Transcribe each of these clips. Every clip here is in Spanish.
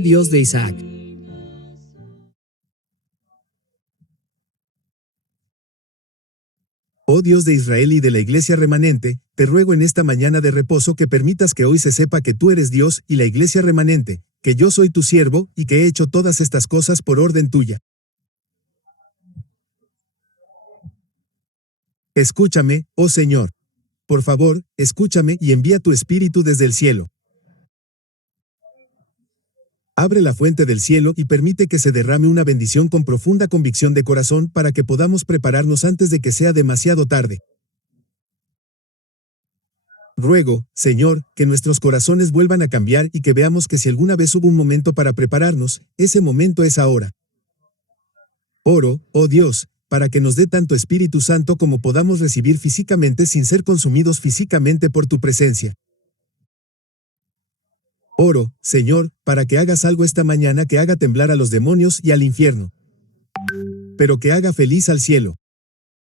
oh Dios de Isaac. Oh Dios de Israel y de la iglesia remanente, te ruego en esta mañana de reposo que permitas que hoy se sepa que tú eres Dios y la iglesia remanente, que yo soy tu siervo y que he hecho todas estas cosas por orden tuya. Escúchame, oh Señor. Por favor, escúchame y envía tu espíritu desde el cielo. Abre la fuente del cielo y permite que se derrame una bendición con profunda convicción de corazón para que podamos prepararnos antes de que sea demasiado tarde. Ruego, Señor, que nuestros corazones vuelvan a cambiar y que veamos que si alguna vez hubo un momento para prepararnos, ese momento es ahora. Oro, oh Dios, para que nos dé tanto Espíritu Santo como podamos recibir físicamente sin ser consumidos físicamente por tu presencia. Oro, Señor, para que hagas algo esta mañana que haga temblar a los demonios y al infierno, pero que haga feliz al cielo.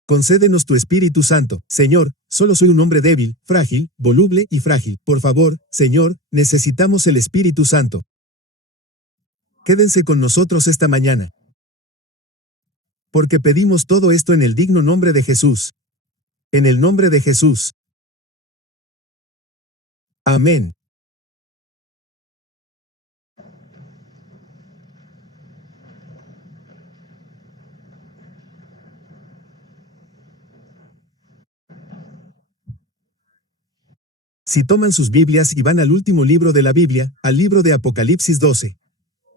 Concédenos tu Espíritu Santo. Señor, solo soy un hombre débil, frágil, voluble y frágil. Por favor, Señor, necesitamos el Espíritu Santo. Quédense con nosotros esta mañana. Porque pedimos todo esto en el digno nombre de Jesús. En el nombre de Jesús. Amén. Si toman sus Biblias y van al último libro de la Biblia, al libro de Apocalipsis 12.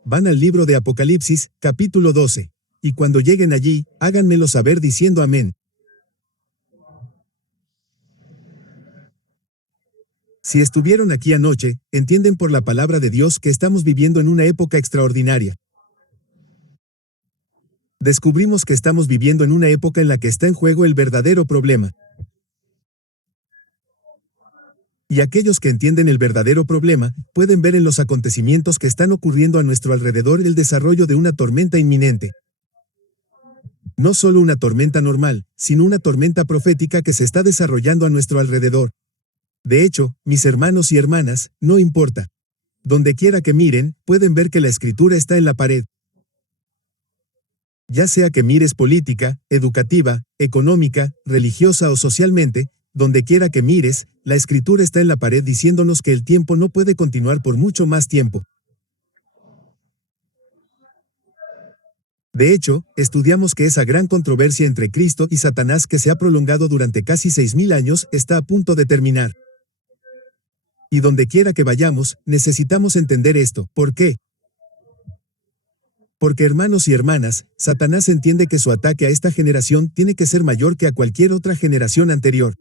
Van al libro de Apocalipsis, capítulo 12. Y cuando lleguen allí, háganmelo saber diciendo amén. Si estuvieron aquí anoche, entienden por la palabra de Dios que estamos viviendo en una época extraordinaria. Descubrimos que estamos viviendo en una época en la que está en juego el verdadero problema. Y aquellos que entienden el verdadero problema, pueden ver en los acontecimientos que están ocurriendo a nuestro alrededor el desarrollo de una tormenta inminente. No solo una tormenta normal, sino una tormenta profética que se está desarrollando a nuestro alrededor. De hecho, mis hermanos y hermanas, no importa. Donde quiera que miren, pueden ver que la escritura está en la pared. Ya sea que mires política, educativa, económica, religiosa o socialmente, donde quiera que mires, la escritura está en la pared diciéndonos que el tiempo no puede continuar por mucho más tiempo. De hecho, estudiamos que esa gran controversia entre Cristo y Satanás que se ha prolongado durante casi 6.000 años está a punto de terminar. Y donde quiera que vayamos, necesitamos entender esto. ¿Por qué? Porque hermanos y hermanas, Satanás entiende que su ataque a esta generación tiene que ser mayor que a cualquier otra generación anterior.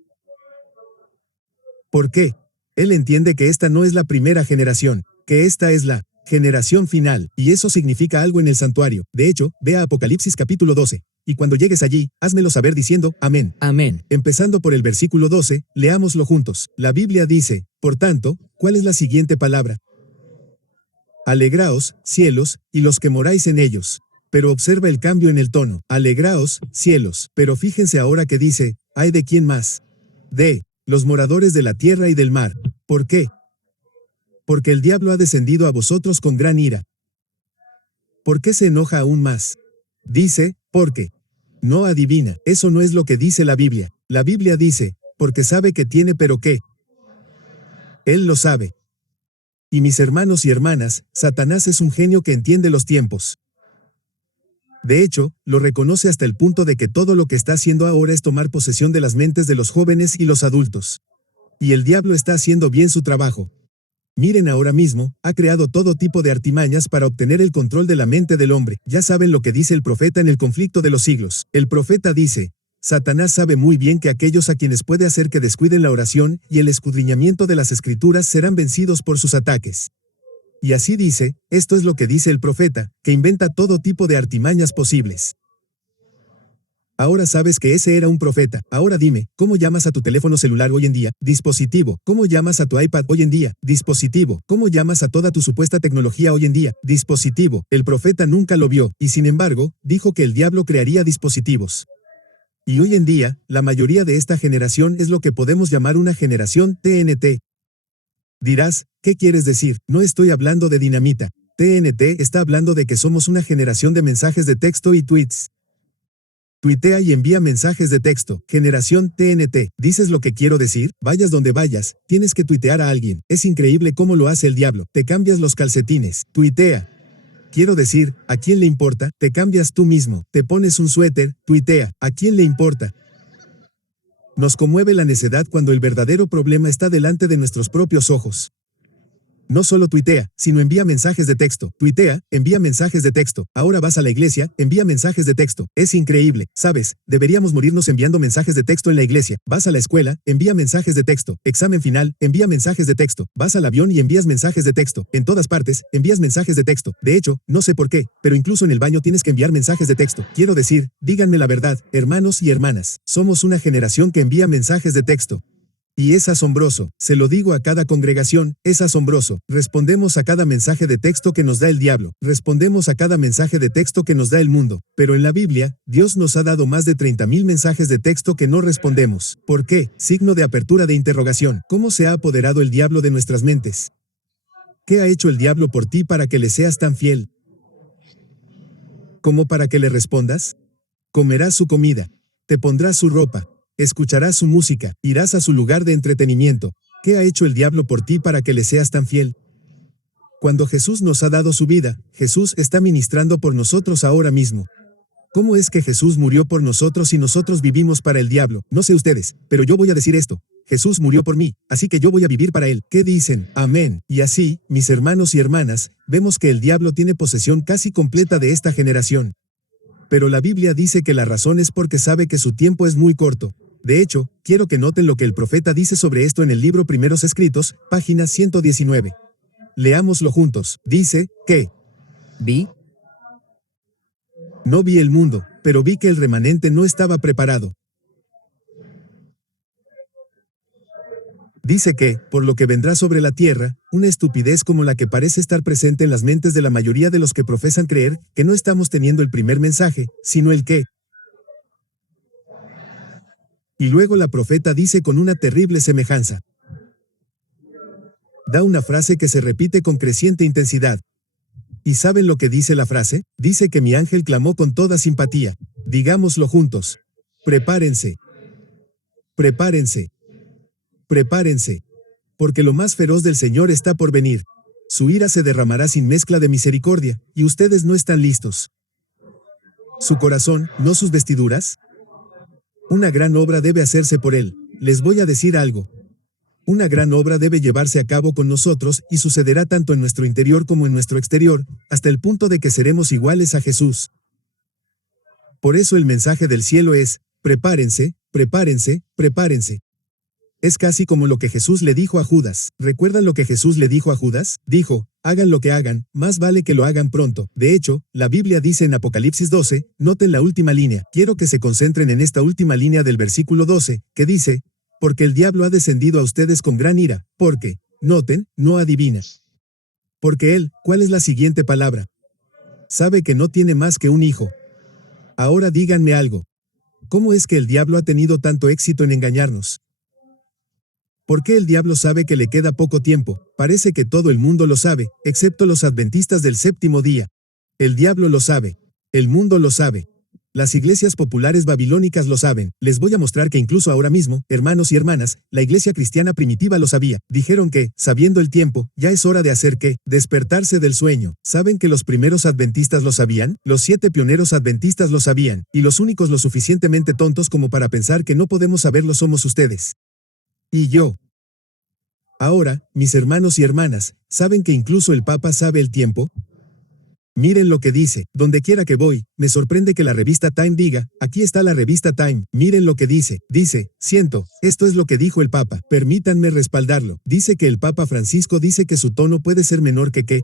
¿Por qué? Él entiende que esta no es la primera generación, que esta es la generación final, y eso significa algo en el santuario. De hecho, ve a Apocalipsis capítulo 12, y cuando llegues allí, házmelo saber diciendo, amén. Amén. Empezando por el versículo 12, leámoslo juntos. La Biblia dice, por tanto, ¿cuál es la siguiente palabra? Alegraos, cielos, y los que moráis en ellos. Pero observa el cambio en el tono. Alegraos, cielos. Pero fíjense ahora que dice, ¿hay de quién más? De los moradores de la tierra y del mar. ¿Por qué? Porque el diablo ha descendido a vosotros con gran ira. ¿Por qué se enoja aún más? Dice, porque no adivina. Eso no es lo que dice la Biblia. La Biblia dice, porque sabe que tiene pero qué. Él lo sabe. Y mis hermanos y hermanas, Satanás es un genio que entiende los tiempos. De hecho, lo reconoce hasta el punto de que todo lo que está haciendo ahora es tomar posesión de las mentes de los jóvenes y los adultos. Y el diablo está haciendo bien su trabajo. Miren ahora mismo, ha creado todo tipo de artimañas para obtener el control de la mente del hombre. Ya saben lo que dice el profeta en el conflicto de los siglos. El profeta dice, Satanás sabe muy bien que aquellos a quienes puede hacer que descuiden la oración y el escudriñamiento de las escrituras serán vencidos por sus ataques. Y así dice, esto es lo que dice el profeta, que inventa todo tipo de artimañas posibles. Ahora sabes que ese era un profeta. Ahora dime, ¿cómo llamas a tu teléfono celular hoy en día? Dispositivo. ¿Cómo llamas a tu iPad hoy en día? Dispositivo. ¿Cómo llamas a toda tu supuesta tecnología hoy en día? Dispositivo. El profeta nunca lo vio, y sin embargo, dijo que el diablo crearía dispositivos. Y hoy en día, la mayoría de esta generación es lo que podemos llamar una generación TNT. Dirás, ¿qué quieres decir? No estoy hablando de dinamita. TNT está hablando de que somos una generación de mensajes de texto y tweets. Tuitea y envía mensajes de texto. Generación TNT. ¿Dices lo que quiero decir? Vayas donde vayas, tienes que tuitear a alguien. Es increíble cómo lo hace el diablo. Te cambias los calcetines. Tuitea. Quiero decir, ¿a quién le importa? Te cambias tú mismo. Te pones un suéter. Tuitea. ¿A quién le importa? Nos conmueve la necedad cuando el verdadero problema está delante de nuestros propios ojos. No solo tuitea, sino envía mensajes de texto. Tuitea, envía mensajes de texto. Ahora vas a la iglesia, envía mensajes de texto. Es increíble, ¿sabes? Deberíamos morirnos enviando mensajes de texto en la iglesia. Vas a la escuela, envía mensajes de texto. Examen final, envía mensajes de texto. Vas al avión y envías mensajes de texto. En todas partes, envías mensajes de texto. De hecho, no sé por qué, pero incluso en el baño tienes que enviar mensajes de texto. Quiero decir, díganme la verdad, hermanos y hermanas. Somos una generación que envía mensajes de texto. Y es asombroso, se lo digo a cada congregación, es asombroso. Respondemos a cada mensaje de texto que nos da el diablo, respondemos a cada mensaje de texto que nos da el mundo. Pero en la Biblia, Dios nos ha dado más de 30,000 mensajes de texto que no respondemos. ¿Por qué? Signo de apertura de interrogación. ¿Cómo se ha apoderado el diablo de nuestras mentes? ¿Qué ha hecho el diablo por ti para que le seas tan fiel? ¿Cómo para que le respondas? Comerás su comida, te pondrás su ropa. Escucharás su música, irás a su lugar de entretenimiento. ¿Qué ha hecho el diablo por ti para que le seas tan fiel? Cuando Jesús nos ha dado su vida, Jesús está ministrando por nosotros ahora mismo. ¿Cómo es que Jesús murió por nosotros y nosotros vivimos para el diablo? No sé ustedes, pero yo voy a decir esto. Jesús murió por mí, así que yo voy a vivir para Él. ¿Qué dicen? Amén. Y así, mis hermanos y hermanas, vemos que el diablo tiene posesión casi completa de esta generación. Pero la Biblia dice que la razón es porque sabe que su tiempo es muy corto. De hecho, quiero que noten lo que el profeta dice sobre esto en el libro Primeros Escritos, página 119. Leámoslo juntos. Dice, que no vi el mundo, pero vi que el remanente no estaba preparado. Dice que, por lo que vendrá sobre la tierra, una estupidez como la que parece estar presente en las mentes de la mayoría de los que profesan creer que no estamos teniendo el primer mensaje, sino el que. Y luego la profeta dice con una terrible semejanza. Da una frase que se repite con creciente intensidad. ¿Y saben lo que dice la frase? Dice que mi ángel clamó con toda simpatía. Digámoslo juntos. Prepárense. Prepárense. Prepárense. Porque lo más feroz del Señor está por venir. Su ira se derramará sin mezcla de misericordia, y ustedes no están listos. ¿Su corazón, no sus vestiduras? Una gran obra debe hacerse por Él. Les voy a decir algo. Una gran obra debe llevarse a cabo con nosotros y sucederá tanto en nuestro interior como en nuestro exterior, hasta el punto de que seremos iguales a Jesús. Por eso el mensaje del cielo es, prepárense, prepárense, prepárense. Es casi como lo que Jesús le dijo a Judas. ¿Recuerdan lo que Jesús le dijo a Judas? Dijo, hagan lo que hagan, más vale que lo hagan pronto. De hecho, la Biblia dice en Apocalipsis 12, noten la última línea. Quiero que se concentren en esta última línea del versículo 12, que dice, porque el diablo ha descendido a ustedes con gran ira, porque, noten, no adivina. Porque él, ¿cuál es la siguiente palabra? Sabe que no tiene más que un hijo. Ahora díganme algo. ¿Cómo es que el diablo ha tenido tanto éxito en engañarnos? ¿Por qué el diablo sabe que le queda poco tiempo? Parece que todo el mundo lo sabe, excepto los adventistas del séptimo día. El diablo lo sabe. El mundo lo sabe. Las iglesias populares babilónicas lo saben. Les voy a mostrar que incluso ahora mismo, hermanos y hermanas, la iglesia cristiana primitiva lo sabía. Dijeron que, sabiendo el tiempo, ya es hora de hacer qué, despertarse del sueño. ¿Saben que los primeros adventistas lo sabían? Los 7 pioneros adventistas lo sabían, y los únicos lo suficientemente tontos como para pensar que no podemos saberlo somos ustedes. Y yo. Ahora, mis hermanos y hermanas, ¿saben que incluso el Papa sabe el tiempo? Miren lo que dice, donde quiera que voy, me sorprende que la revista Time diga, aquí está la revista Time, miren lo que dice, esto es lo que dijo el Papa, permítanme respaldarlo, dice que el Papa Francisco dice que su tono puede ser menor que qué.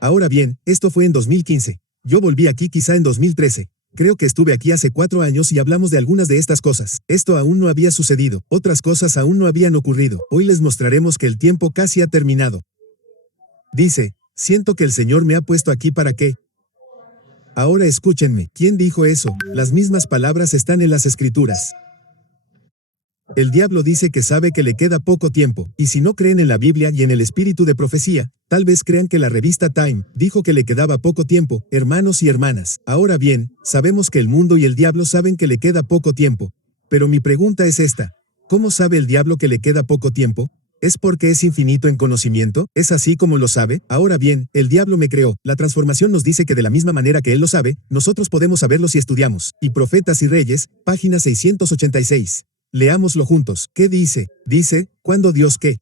Ahora bien, esto fue en 2015, yo volví aquí quizá en 2013. Creo que estuve aquí hace 4 años y hablamos de algunas de estas cosas. Esto aún no había sucedido, otras cosas aún no habían ocurrido. Hoy les mostraremos que el tiempo casi ha terminado. Dice, siento que el Señor me ha puesto aquí para qué. Ahora escúchenme, ¿quién dijo eso? Las mismas palabras están en las Escrituras. El diablo dice que sabe que le queda poco tiempo, y si no creen en la Biblia y en el espíritu de profecía, tal vez crean que la revista Time dijo que le quedaba poco tiempo, hermanos y hermanas. Ahora bien, sabemos que el mundo y el diablo saben que le queda poco tiempo. Pero mi pregunta es esta: ¿cómo sabe el diablo que le queda poco tiempo? ¿Es porque es infinito en conocimiento? ¿Es así como lo sabe? Ahora bien, el diablo me creó. La transformación nos dice que de la misma manera que él lo sabe, nosotros podemos saberlo si estudiamos. Y Profetas y Reyes, página 686. Leámoslo juntos. ¿Qué dice? Dice, ¿cuándo Dios qué?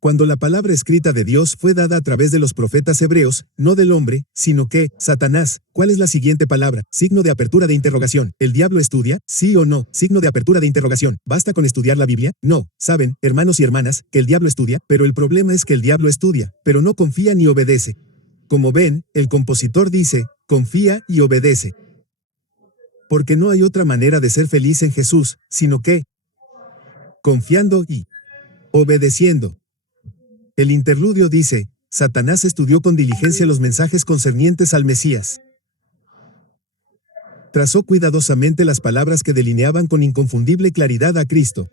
Cuando la palabra escrita de Dios fue dada a través de los profetas hebreos, no del hombre, sino que, Satanás. ¿Cuál es la siguiente palabra? Signo de apertura de interrogación. ¿El diablo estudia? ¿Sí o no? Signo de apertura de interrogación. ¿Basta con estudiar la Biblia? No. Saben, hermanos y hermanas, que el diablo estudia, pero el problema es que el diablo estudia, pero no confía ni obedece. Como ven, el compositor dice, confía y obedece. Porque no hay otra manera de ser feliz en Jesús, sino que confiando y obedeciendo. El interludio dice, Satanás estudió con diligencia los mensajes concernientes al Mesías. Trazó cuidadosamente las palabras que delineaban con inconfundible claridad a Cristo.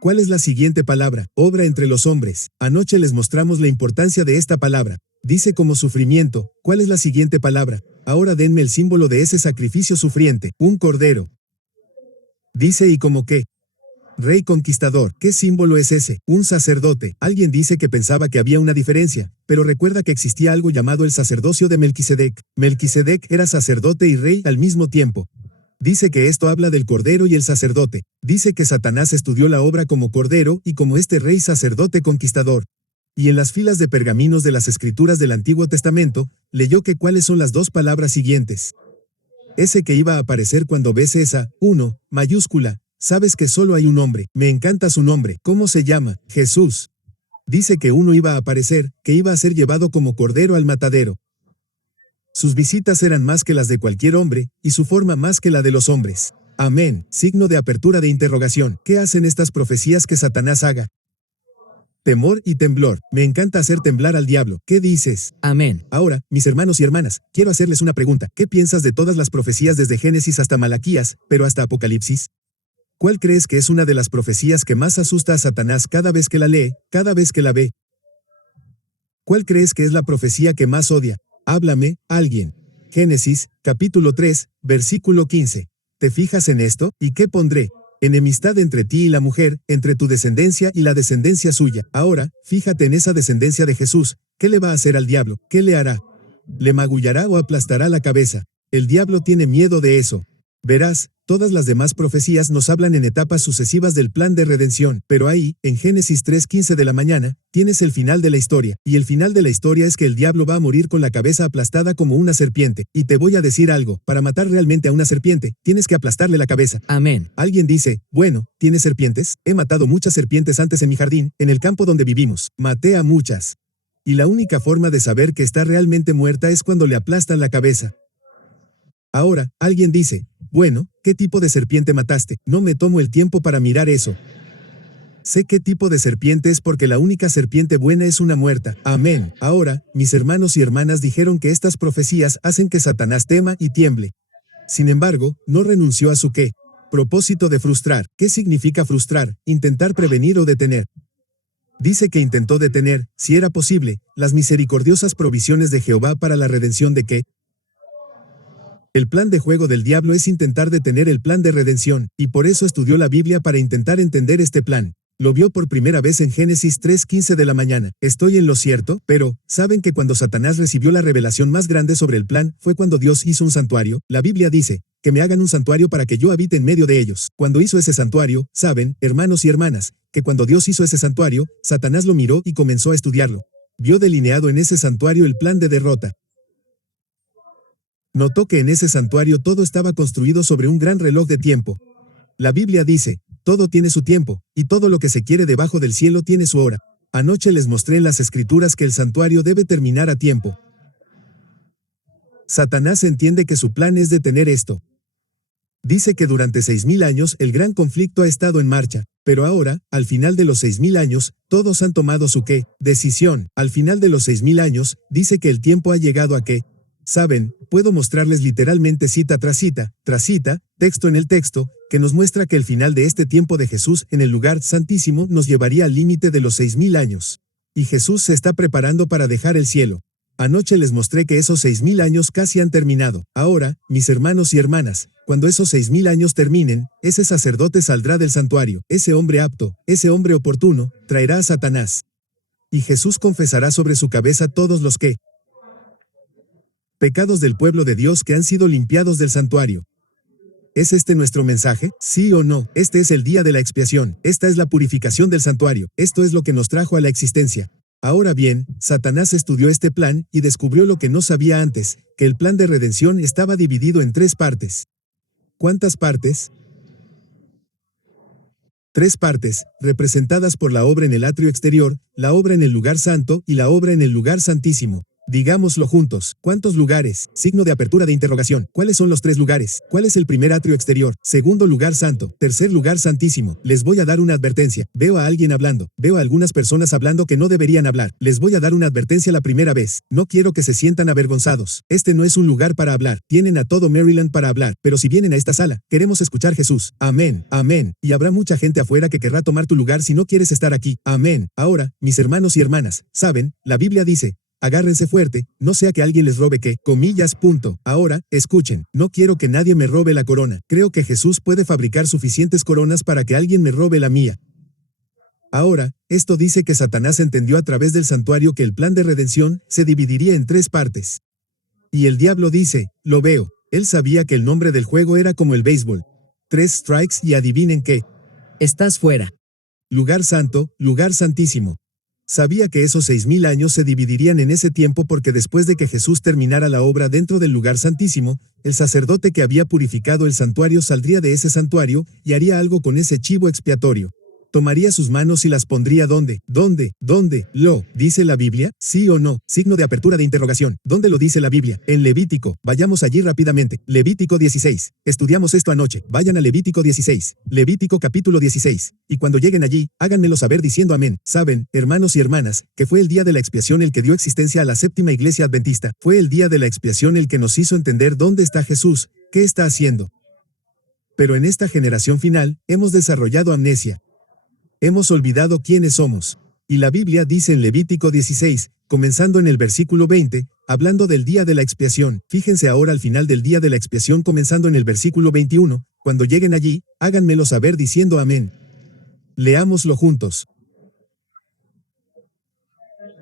¿Cuál es la siguiente palabra? Obra entre los hombres. Anoche les mostramos la importancia de esta palabra. Dice como sufrimiento. ¿Cuál es la siguiente palabra? Ahora denme el símbolo de ese sacrificio sufriente, un cordero. Dice y como qué. Rey conquistador. ¿Qué símbolo es ese? Un sacerdote. Alguien dice que pensaba que había una diferencia, pero recuerda que existía algo llamado el sacerdocio de Melquisedec. Melquisedec era sacerdote y rey al mismo tiempo. Dice que esto habla del cordero y el sacerdote. Dice que Satanás estudió la obra como cordero y como este rey sacerdote conquistador. Y en las filas de pergaminos de las escrituras del Antiguo Testamento, leyó que cuáles son las dos palabras siguientes. Ese que iba a aparecer cuando ves esa, 1, mayúscula. Sabes que solo hay un hombre. Me encanta su nombre. ¿Cómo se llama? Jesús. Dice que uno iba a aparecer, que iba a ser llevado como cordero al matadero. Sus visitas eran más que las de cualquier hombre, y su forma más que la de los hombres. Amén. Signo de apertura de interrogación. ¿Qué hacen estas profecías que Satanás haga? Temor y temblor. Me encanta hacer temblar al diablo. ¿Qué dices? Amén. Ahora, mis hermanos y hermanas, quiero hacerles una pregunta. ¿Qué piensas de todas las profecías desde Génesis hasta Malaquías, pero hasta Apocalipsis? ¿Cuál crees que es una de las profecías que más asusta a Satanás cada vez que la lee, cada vez que la ve? ¿Cuál crees que es la profecía que más odia? Háblame, alguien. Génesis, capítulo 3, versículo 15. ¿Te fijas en esto? ¿Y qué pondré? Enemistad entre ti y la mujer, entre tu descendencia y la descendencia suya. Ahora, fíjate en esa descendencia de Jesús. ¿Qué le va a hacer al diablo? ¿Qué le hará? ¿Le magullará o aplastará la cabeza? El diablo tiene miedo de eso. Verás, todas las demás profecías nos hablan en etapas sucesivas del plan de redención, pero ahí, en Génesis 3:15 de la mañana, tienes el final de la historia, y el final de la historia es que el diablo va a morir con la cabeza aplastada como una serpiente, y te voy a decir algo, para matar realmente a una serpiente, tienes que aplastarle la cabeza. Amén. Alguien dice, bueno, ¿tienes serpientes? He matado muchas serpientes antes en mi jardín, en el campo donde vivimos, maté a muchas. Y la única forma de saber que está realmente muerta es cuando le aplastan la cabeza. Ahora, alguien dice, bueno, ¿qué tipo de serpiente mataste? No me tomo el tiempo para mirar eso. Sé qué tipo de serpiente es porque la única serpiente buena es una muerta. Amén. Ahora, mis hermanos y hermanas dijeron que estas profecías hacen que Satanás tema y tiemble. Sin embargo, no renunció a su ¿qué? Propósito de frustrar. ¿Qué significa frustrar? Intentar prevenir o detener. Dice que intentó detener, si era posible, las misericordiosas provisiones de Jehová para la redención de ¿qué? El plan de juego del diablo es intentar detener el plan de redención, y por eso estudió la Biblia para intentar entender este plan. Lo vio por primera vez en Génesis 3:15 de la mañana. Estoy en lo cierto, pero, ¿saben que cuando Satanás recibió la revelación más grande sobre el plan, fue cuando Dios hizo un santuario? La Biblia dice, que me hagan un santuario para que yo habite en medio de ellos. Cuando hizo ese santuario, saben, hermanos y hermanas, que cuando Dios hizo ese santuario, Satanás lo miró y comenzó a estudiarlo. Vio delineado en ese santuario el plan de derrota. Notó que en ese santuario todo estaba construido sobre un gran reloj de tiempo. La Biblia dice, todo tiene su tiempo, y todo lo que se quiere debajo del cielo tiene su hora. Anoche les mostré en las Escrituras que el santuario debe terminar a tiempo. Satanás entiende que su plan es detener esto. Dice que durante 6.000 años el gran conflicto ha estado en marcha, pero ahora, al final de los 6.000 años, todos han tomado su ¿qué? Decisión. Al final de los 6.000 años, dice que el tiempo ha llegado a ¿qué? Saben, puedo mostrarles literalmente cita, texto en el texto, que nos muestra que el final de este tiempo de Jesús en el lugar santísimo nos llevaría al límite de los 6000 años. Y Jesús se está preparando para dejar el cielo. Anoche les mostré que esos 6000 años casi han terminado. Ahora, mis hermanos y hermanas, cuando esos 6000 años terminen, ese sacerdote saldrá del santuario, ese hombre apto, ese hombre oportuno, traerá a Satanás. Y Jesús confesará sobre su cabeza todos los pecados del pueblo de Dios que han sido limpiados del santuario. ¿Es este nuestro mensaje? ¿Sí o no? Este es el día de la expiación. Esta es la purificación del santuario. Esto es lo que nos trajo a la existencia. Ahora bien, Satanás estudió este plan y descubrió lo que no sabía antes, que el plan de redención estaba dividido en 3 partes. ¿Cuántas partes? 3 partes, representadas por la obra en el atrio exterior, la obra en el lugar santo y la obra en el lugar santísimo. Digámoslo juntos. ¿Cuántos lugares? Signo de apertura de interrogación. ¿Cuáles son los 3 lugares? ¿Cuál es el primer atrio exterior? Segundo lugar santo. Tercer lugar santísimo. Les voy a dar una advertencia. Veo a alguien hablando. Veo a algunas personas hablando que no deberían hablar. Les voy a dar una advertencia la primera vez. No quiero que se sientan avergonzados. Este no es un lugar para hablar. Tienen a todo Maryland para hablar. Pero si vienen a esta sala, queremos escuchar Jesús. Amén. Amén. Y habrá mucha gente afuera que querrá tomar tu lugar si no quieres estar aquí. Amén. Ahora, mis hermanos y hermanas, ¿saben? La Biblia dice: agárrense fuerte, no sea que alguien les robe comillas. Ahora, escuchen, no quiero que nadie me robe la corona. Creo que Jesús puede fabricar suficientes coronas para que alguien me robe la mía. Ahora, esto dice que Satanás entendió a través del santuario que el plan de redención se dividiría en 3 partes. Y el diablo dice: lo veo. Él sabía que el nombre del juego era como el béisbol. 3 strikes y adivinen qué. Estás fuera. Lugar santo, lugar santísimo. Sabía que esos 6000 años se dividirían en ese tiempo porque después de que Jesús terminara la obra dentro del lugar santísimo, el sacerdote que había purificado el santuario saldría de ese santuario y haría algo con ese chivo expiatorio. Tomaría sus manos y las pondría ¿dónde? ¿Lo dice la Biblia? ¿Sí o no? Signo de apertura de interrogación. ¿Dónde lo dice la Biblia? En Levítico. Vayamos allí rápidamente. Levítico 16. Estudiamos esto anoche. Vayan a Levítico 16. Levítico capítulo 16. Y cuando lleguen allí, háganmelo saber diciendo amén. Saben, hermanos y hermanas, que fue el día de la expiación el que dio existencia a la séptima iglesia adventista. Fue el día de la expiación el que nos hizo entender dónde está Jesús, qué está haciendo. Pero en esta generación final, hemos desarrollado amnesia. Hemos olvidado quiénes somos. Y la Biblia dice en Levítico 16, comenzando en el versículo 20, hablando del día de la expiación. Fíjense ahora al final del día de la expiación comenzando en el versículo 21, cuando lleguen allí, háganmelo saber diciendo amén. Leámoslo juntos.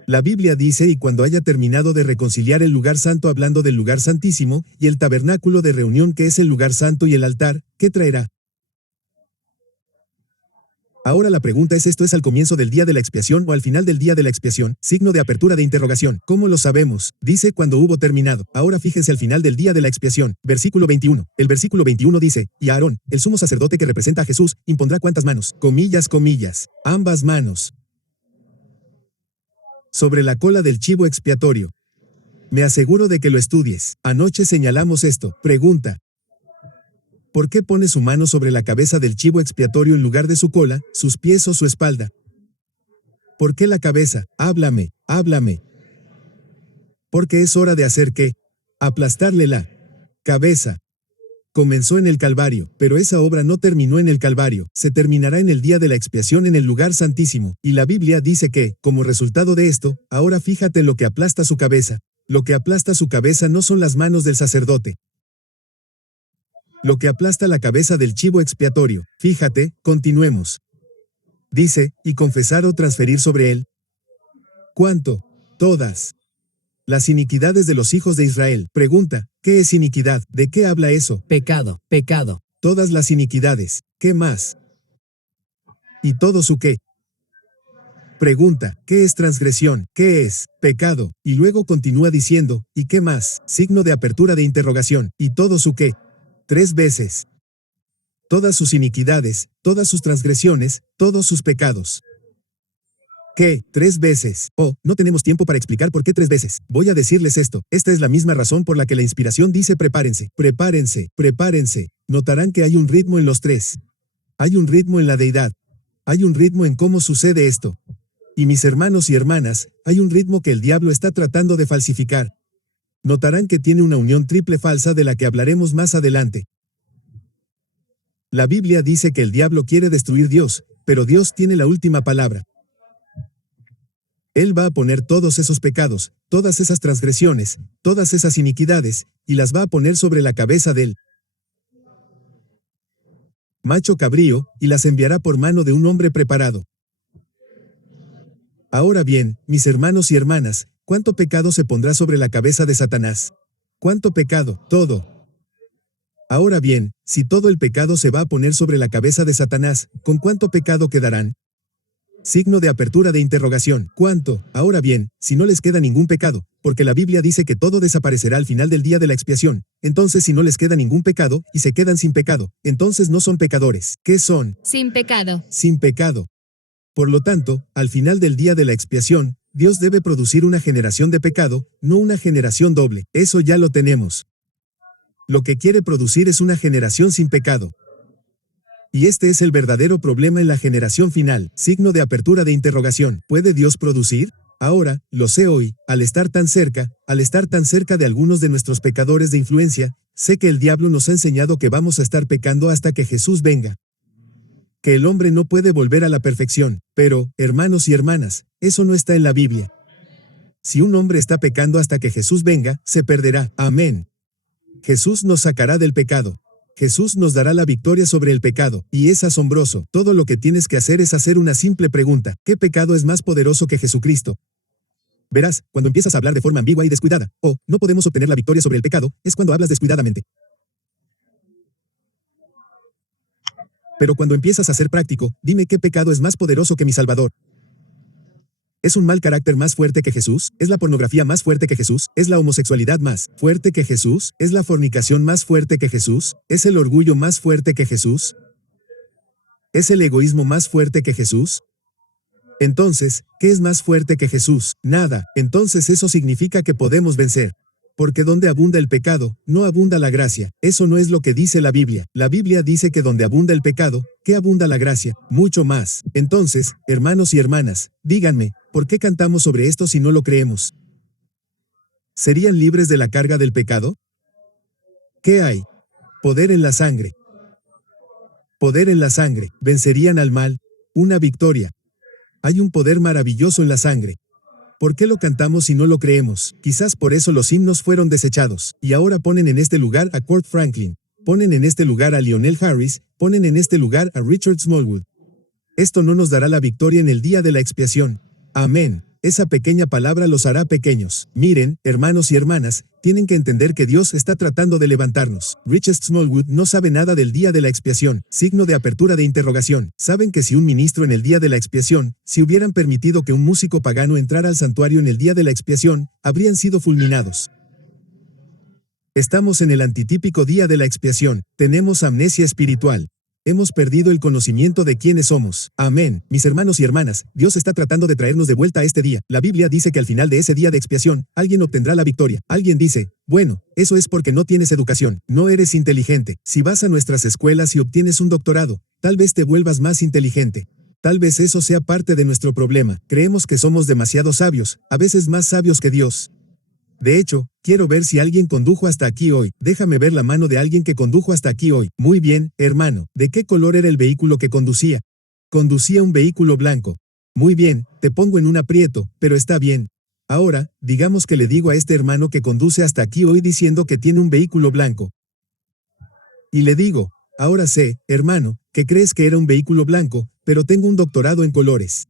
La Biblia dice: y cuando haya terminado de reconciliar el lugar santo hablando del lugar santísimo, y el tabernáculo de reunión que es el lugar santo y el altar, ¿qué traerá? Ahora la pregunta es: ¿esto es al comienzo del día de la expiación o al final del día de la expiación? Signo de apertura de interrogación. ¿Cómo lo sabemos? Dice: cuando hubo terminado. Ahora fíjense al final del día de la expiación. Versículo 21. El versículo 21 dice: y Aarón, el sumo sacerdote que representa a Jesús, impondrá ¿cuántas manos? Comillas, ambas manos. Sobre la cola del chivo expiatorio. Me aseguro de que lo estudies. Anoche señalamos esto. Pregunta: ¿por qué pone su mano sobre la cabeza del chivo expiatorio en lugar de su cola, sus pies o su espalda? ¿Por qué la cabeza? Háblame. Porque es hora de hacer ¿qué? Aplastarle la cabeza. Comenzó en el Calvario, pero esa obra no terminó en el Calvario, se terminará en el día de la expiación en el lugar santísimo, y la Biblia dice que, como resultado de esto, ahora fíjate en lo que aplasta su cabeza. Lo que aplasta su cabeza no son las manos del sacerdote. Lo que aplasta la cabeza del chivo expiatorio. Fíjate, continuemos. Dice: y confesar o transferir sobre él. ¿Cuánto? Todas las iniquidades de los hijos de Israel. Pregunta: ¿qué es iniquidad? ¿De qué habla eso? Pecado. Todas las iniquidades. ¿Qué más? ¿Y todo su qué? Pregunta: ¿qué es transgresión? ¿Qué es pecado? Y luego continúa diciendo: ¿y qué más? Signo de apertura de interrogación. ¿Y todo su qué? 3 veces. Todas sus iniquidades, todas sus transgresiones, todos sus pecados. ¿Qué? 3 veces. Oh, no tenemos tiempo para explicar por qué 3 veces. Voy a decirles esto. Esta es la misma razón por la que la inspiración dice prepárense. Notarán que hay un ritmo en los 3. Hay un ritmo en la deidad. Hay un ritmo en cómo sucede esto. Y mis hermanos y hermanas, hay un ritmo que el diablo está tratando de falsificar. Notarán que tiene una unión triple falsa de la que hablaremos más adelante. La Biblia dice que el diablo quiere destruir Dios, pero Dios tiene la última palabra. Él va a poner todos esos pecados, todas esas transgresiones, todas esas iniquidades, y las va a poner sobre la cabeza del macho cabrío, y las enviará por mano de un hombre preparado. Ahora bien, mis hermanos y hermanas, ¿cuánto pecado se pondrá sobre la cabeza de Satanás? ¿Cuánto pecado? Todo. Ahora bien, si todo el pecado se va a poner sobre la cabeza de Satanás, ¿con cuánto pecado quedarán? Signo de apertura de interrogación. ¿Cuánto? Ahora bien, si no les queda ningún pecado, porque la Biblia dice que todo desaparecerá al final del día de la expiación, entonces si no les queda ningún pecado, y se quedan sin pecado, entonces no son pecadores. ¿Qué son? Sin pecado. Sin pecado. Por lo tanto, al final del día de la expiación, Dios debe producir una generación de pecado, no una generación doble. Eso ya lo tenemos. Lo que quiere producir es una generación sin pecado. Y este es el verdadero problema en la generación final. Signo de apertura de interrogación. ¿Puede Dios producir? Ahora, lo sé hoy, al estar tan cerca de algunos de nuestros pecadores de influencia, sé que el diablo nos ha enseñado que vamos a estar pecando hasta que Jesús venga. Que el hombre no puede volver a la perfección. Pero, hermanos y hermanas, eso no está en la Biblia. Si un hombre está pecando hasta que Jesús venga, se perderá. Amén. Jesús nos sacará del pecado. Jesús nos dará la victoria sobre el pecado, y es asombroso. Todo lo que tienes que hacer es hacer una simple pregunta: ¿qué pecado es más poderoso que Jesucristo? Verás, cuando empiezas a hablar de forma ambigua y descuidada, no podemos obtener la victoria sobre el pecado, es cuando hablas descuidadamente. Pero cuando empiezas a ser práctico, dime qué pecado es más poderoso que mi Salvador. ¿Es un mal carácter más fuerte que Jesús? ¿Es la pornografía más fuerte que Jesús? ¿Es la homosexualidad más fuerte que Jesús? ¿Es la fornicación más fuerte que Jesús? ¿Es el orgullo más fuerte que Jesús? ¿Es el egoísmo más fuerte que Jesús? Entonces, ¿qué es más fuerte que Jesús? Nada. Entonces eso significa que podemos vencer. Porque donde abunda el pecado, no abunda la gracia. Eso no es lo que dice la Biblia. La Biblia dice que donde abunda el pecado, ¿qué abunda la gracia? Mucho más. Entonces, hermanos y hermanas, díganme, ¿por qué cantamos sobre esto si no lo creemos? ¿Serían libres de la carga del pecado? ¿Qué hay? Poder en la sangre. Poder en la sangre. ¿Vencerían al mal? Una victoria. Hay un poder maravilloso en la sangre. ¿Por qué lo cantamos si no lo creemos? Quizás por eso los himnos fueron desechados. Y ahora ponen en este lugar a Kurt Franklin. Ponen en este lugar a Lionel Harris. Ponen en este lugar a Richard Smallwood. Esto no nos dará la victoria en el día de la expiación. Amén. Esa pequeña palabra los hará pequeños. Miren, hermanos y hermanas, tienen que entender que Dios está tratando de levantarnos. Richard Smallwood no sabe nada del día de la expiación. Signo de apertura de interrogación. Saben que si un ministro en el día de la expiación, si hubieran permitido que un músico pagano entrara al santuario en el día de la expiación, habrían sido fulminados. Estamos en el antitípico día de la expiación. Tenemos amnesia espiritual. Hemos perdido el conocimiento de quiénes somos. Amén. Mis hermanos y hermanas, Dios está tratando de traernos de vuelta a este día. La Biblia dice que al final de ese día de expiación, alguien obtendrá la victoria. Alguien dice, bueno, eso es porque no tienes educación, no eres inteligente. Si vas a nuestras escuelas y obtienes un doctorado, tal vez te vuelvas más inteligente. Tal vez eso sea parte de nuestro problema. Creemos que somos demasiado sabios, a veces más sabios que Dios. De hecho, quiero ver si alguien condujo hasta aquí hoy. Déjame ver la mano de alguien que condujo hasta aquí hoy. Muy bien, hermano. ¿De qué color era el vehículo que conducía? Conducía un vehículo blanco. Muy bien, te pongo en un aprieto, pero está bien. Ahora, digamos que le digo a este hermano que conduce hasta aquí hoy diciendo que tiene un vehículo blanco. Y le digo, ahora sé, hermano, que crees que era un vehículo blanco, pero tengo un doctorado en colores.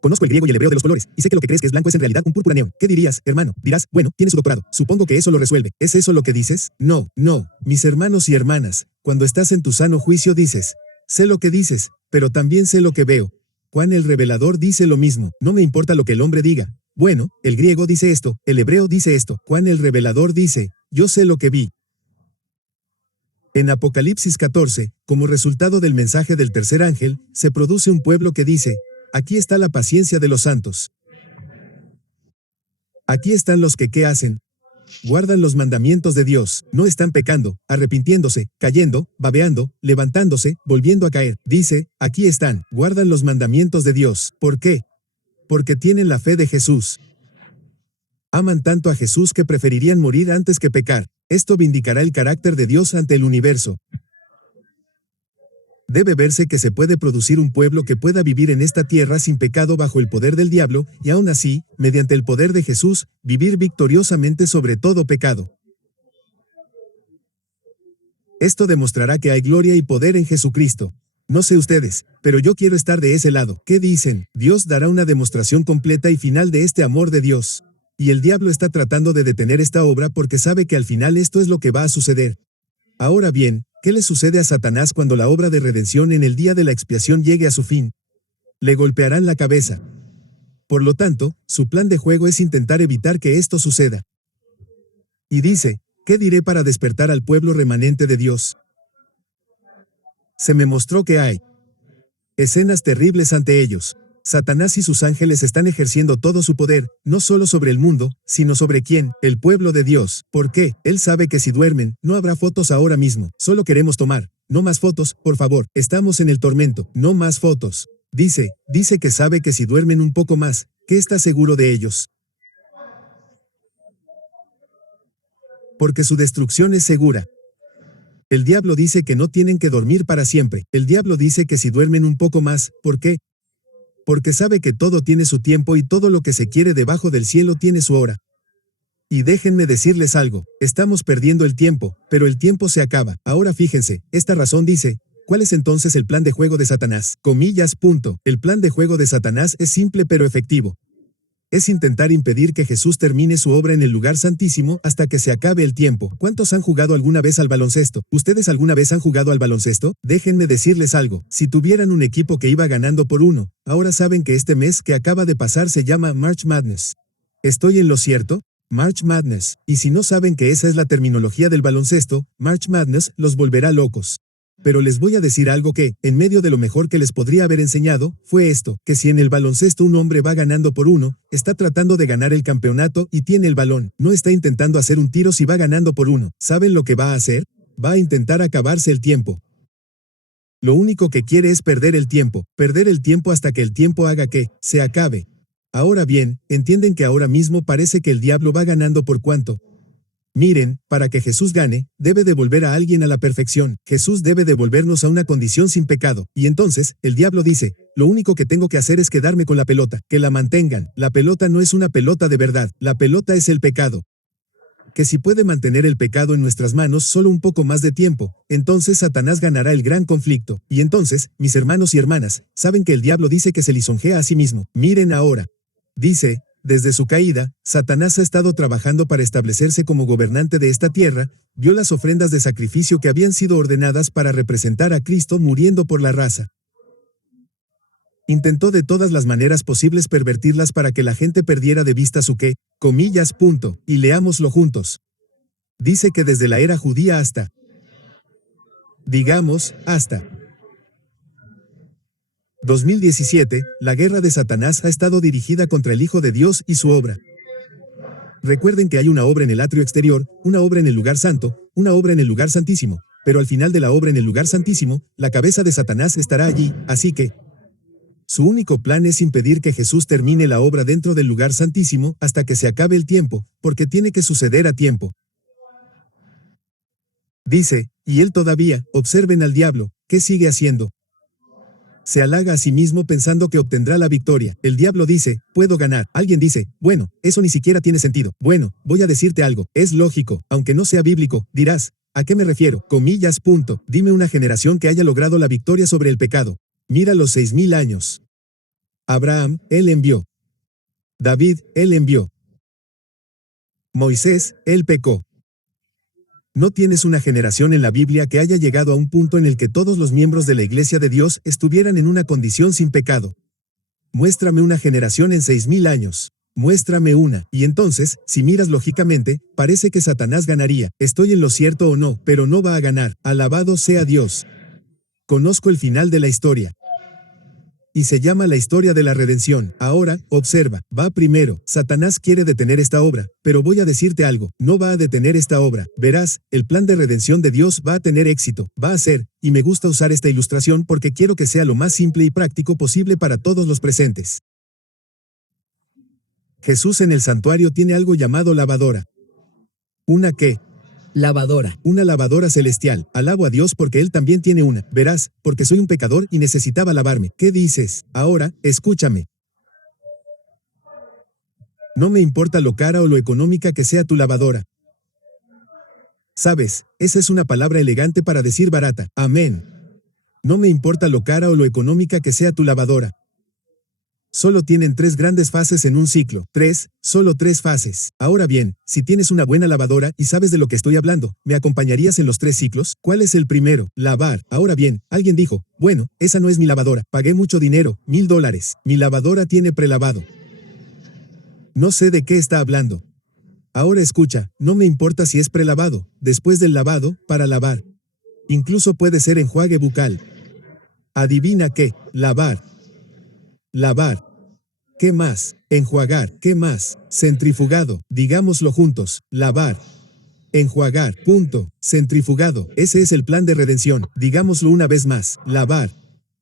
Conozco el griego y el hebreo de los colores, y sé que lo que crees que es blanco es en realidad un púrpura neón. ¿Qué dirías, hermano? Dirás, bueno, tiene su doctorado. Supongo que eso lo resuelve. ¿Es eso lo que dices? No, no. Mis hermanos y hermanas, cuando estás en tu sano juicio dices, sé lo que dices, pero también sé lo que veo. Juan el Revelador dice lo mismo. No me importa lo que el hombre diga. Bueno, el griego dice esto, el hebreo dice esto. Juan el Revelador dice, yo sé lo que vi. En Apocalipsis 14, como resultado del mensaje del tercer ángel, se produce un pueblo que dice, aquí está la paciencia de los santos. Aquí están los que ¿qué hacen? Guardan los mandamientos de Dios, no están pecando, arrepintiéndose, cayendo, babeando, levantándose, volviendo a caer. Dice, aquí están, guardan los mandamientos de Dios. ¿Por qué? Porque tienen la fe de Jesús. Aman tanto a Jesús que preferirían morir antes que pecar. Esto vindicará el carácter de Dios ante el universo. Debe verse que se puede producir un pueblo que pueda vivir en esta tierra sin pecado bajo el poder del diablo, y aún así, mediante el poder de Jesús, vivir victoriosamente sobre todo pecado. Esto demostrará que hay gloria y poder en Jesucristo. No sé ustedes, pero yo quiero estar de ese lado. ¿Qué dicen? Dios dará una demostración completa y final de este amor de Dios. Y el diablo está tratando de detener esta obra porque sabe que al final esto es lo que va a suceder. Ahora bien, ¿qué le sucede a Satanás cuando la obra de redención en el día de la expiación llegue a su fin? Le golpearán la cabeza. Por lo tanto, su plan de juego es intentar evitar que esto suceda. Y dice, ¿qué diré para despertar al pueblo remanente de Dios? Se me mostró que hay escenas terribles ante ellos. Satanás y sus ángeles están ejerciendo todo su poder, no solo sobre el mundo, sino sobre quién, el pueblo de Dios. ¿Por qué? Él sabe que si duermen, no habrá fotos ahora mismo. Solo queremos tomar. No más fotos, por favor. Estamos en el tormento. No más fotos. Dice que sabe que si duermen un poco más, que está seguro de ellos. Porque su destrucción es segura. El diablo dice que no tienen que dormir para siempre. El diablo dice que si duermen un poco más, ¿por qué? Porque sabe que todo tiene su tiempo y todo lo que se quiere debajo del cielo tiene su hora. Y déjenme decirles algo, estamos perdiendo el tiempo, pero el tiempo se acaba. Ahora fíjense, esta razón dice, ¿cuál es entonces el plan de juego de Satanás? Comillas, punto. El plan de juego de Satanás es simple pero efectivo. Es intentar impedir que Jesús termine su obra en el lugar santísimo hasta que se acabe el tiempo. ¿Cuántos han jugado alguna vez al baloncesto? ¿Ustedes alguna vez han jugado al baloncesto? Déjenme decirles algo. Si tuvieran un equipo que iba ganando por 1, ahora saben que este mes que acaba de pasar se llama March Madness. ¿Estoy en lo cierto? March Madness. Y si no saben que esa es la terminología del baloncesto, March Madness los volverá locos. Pero les voy a decir algo que, en medio de lo mejor que les podría haber enseñado, fue esto, que si en el baloncesto un hombre va ganando por 1, está tratando de ganar el campeonato y tiene el balón, no está intentando hacer un tiro si va ganando por 1. ¿Saben lo que va a hacer? Va a intentar acabarse el tiempo. Lo único que quiere es perder el tiempo hasta que el tiempo haga que se acabe. Ahora bien, entienden que ahora mismo parece que el diablo va ganando por cuánto. Miren, para que Jesús gane, debe devolver a alguien a la perfección. Jesús debe devolvernos a una condición sin pecado. Y entonces, el diablo dice, lo único que tengo que hacer es quedarme con la pelota, que la mantengan. La pelota no es una pelota de verdad, la pelota es el pecado. Que si puede mantener el pecado en nuestras manos solo un poco más de tiempo, entonces Satanás ganará el gran conflicto. Y entonces, mis hermanos y hermanas, saben que el diablo dice que se lisonjea a sí mismo. Miren ahora. Dice, desde su caída, Satanás ha estado trabajando para establecerse como gobernante de esta tierra, vio las ofrendas de sacrificio que habían sido ordenadas para representar a Cristo muriendo por la raza. Intentó de todas las maneras posibles pervertirlas para que la gente perdiera de vista su qué, comillas, punto, y leámoslo juntos. Dice que desde la era judía hasta, digamos, hasta 2017, la guerra de Satanás ha estado dirigida contra el Hijo de Dios y su obra. Recuerden que hay una obra en el atrio exterior, una obra en el lugar santo, una obra en el lugar santísimo, pero al final de la obra en el lugar santísimo, la cabeza de Satanás estará allí, así que su único plan es impedir que Jesús termine la obra dentro del lugar santísimo hasta que se acabe el tiempo, porque tiene que suceder a tiempo. Dice, y él todavía, observen al diablo, ¿qué sigue haciendo? Se halaga a sí mismo pensando que obtendrá la victoria. El diablo dice, puedo ganar. Alguien dice, bueno, eso ni siquiera tiene sentido. Bueno, voy a decirte algo, es lógico, aunque no sea bíblico, dirás, ¿a qué me refiero? Comillas, punto. Dime una generación que haya logrado la victoria sobre el pecado. Mira los 6000 años. Abraham, él envió. David, él envió. Moisés, él pecó. No tienes una generación en la Biblia que haya llegado a un punto en el que todos los miembros de la Iglesia de Dios estuvieran en una condición sin pecado. Muéstrame una generación en 6000 años. Muéstrame una. Y entonces, si miras lógicamente, parece que Satanás ganaría. ¿Estoy en lo cierto o no? Pero no va a ganar. Alabado sea Dios. Conozco el final de la historia. Y se llama la historia de la redención. Ahora, observa, va primero. Satanás quiere detener esta obra, pero voy a decirte algo, no va a detener esta obra. Verás, el plan de redención de Dios va a tener éxito, va a ser, y me gusta usar esta ilustración porque quiero que sea lo más simple y práctico posible para todos los presentes. Jesús en el santuario tiene algo llamado lavadora. ¿Una qué? Lavadora. Una lavadora celestial. Alabo a Dios porque Él también tiene una. Verás, porque soy un pecador y necesitaba lavarme. ¿Qué dices? Ahora, escúchame. No me importa lo cara o lo económica que sea tu lavadora. ¿Sabes? Esa es una palabra elegante para decir barata. Amén. No me importa lo cara o lo económica que sea tu lavadora. Solo tienen 3 grandes fases en un ciclo. 3, solo 3 fases. Ahora bien, si tienes una buena lavadora y sabes de lo que estoy hablando, ¿me acompañarías en los 3 ciclos? ¿Cuál es el primero? Lavar. Ahora bien, alguien dijo, bueno, esa no es mi lavadora. Pagué mucho dinero, $1000. Mi lavadora tiene prelavado. No sé de qué está hablando. Ahora escucha, no me importa si es prelavado, después del lavado, para lavar. Incluso puede ser enjuague bucal. Adivina qué, lavar. Lavar. ¿Qué más? Enjuagar. ¿Qué más? Centrifugado. Digámoslo juntos. Lavar. Enjuagar. Punto. Centrifugado. Ese es el plan de redención. Digámoslo una vez más. Lavar.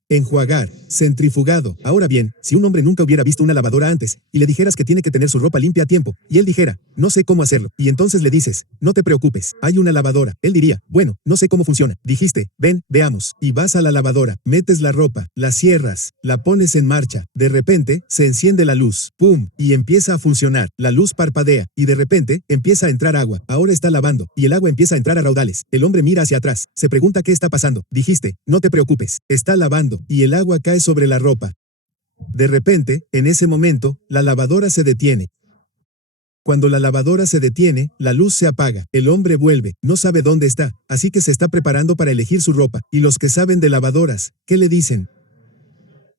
Enjuagar. Centrifugado. Ahora bien, si un hombre nunca hubiera visto una lavadora antes, y le dijeras que tiene que tener su ropa limpia a tiempo, y él dijera, no sé cómo hacerlo, y entonces le dices, no te preocupes, hay una lavadora. Él diría, bueno, no sé cómo funciona. Dijiste, ven, veamos. Y vas a la lavadora, metes la ropa, la cierras, la pones en marcha. De repente, se enciende la luz. ¡Pum! Y empieza a funcionar. La luz parpadea, y de repente, empieza a entrar agua. Ahora está lavando, y el agua empieza a entrar a raudales. El hombre mira hacia atrás, se pregunta qué está pasando. Dijiste, no te preocupes, está lavando, y el agua cae sobre la ropa. De repente, en ese momento, la lavadora se detiene. Cuando la lavadora se detiene, la luz se apaga. El hombre vuelve, no sabe dónde está, así que se está preparando para elegir su ropa. Y los que saben de lavadoras, ¿qué le dicen?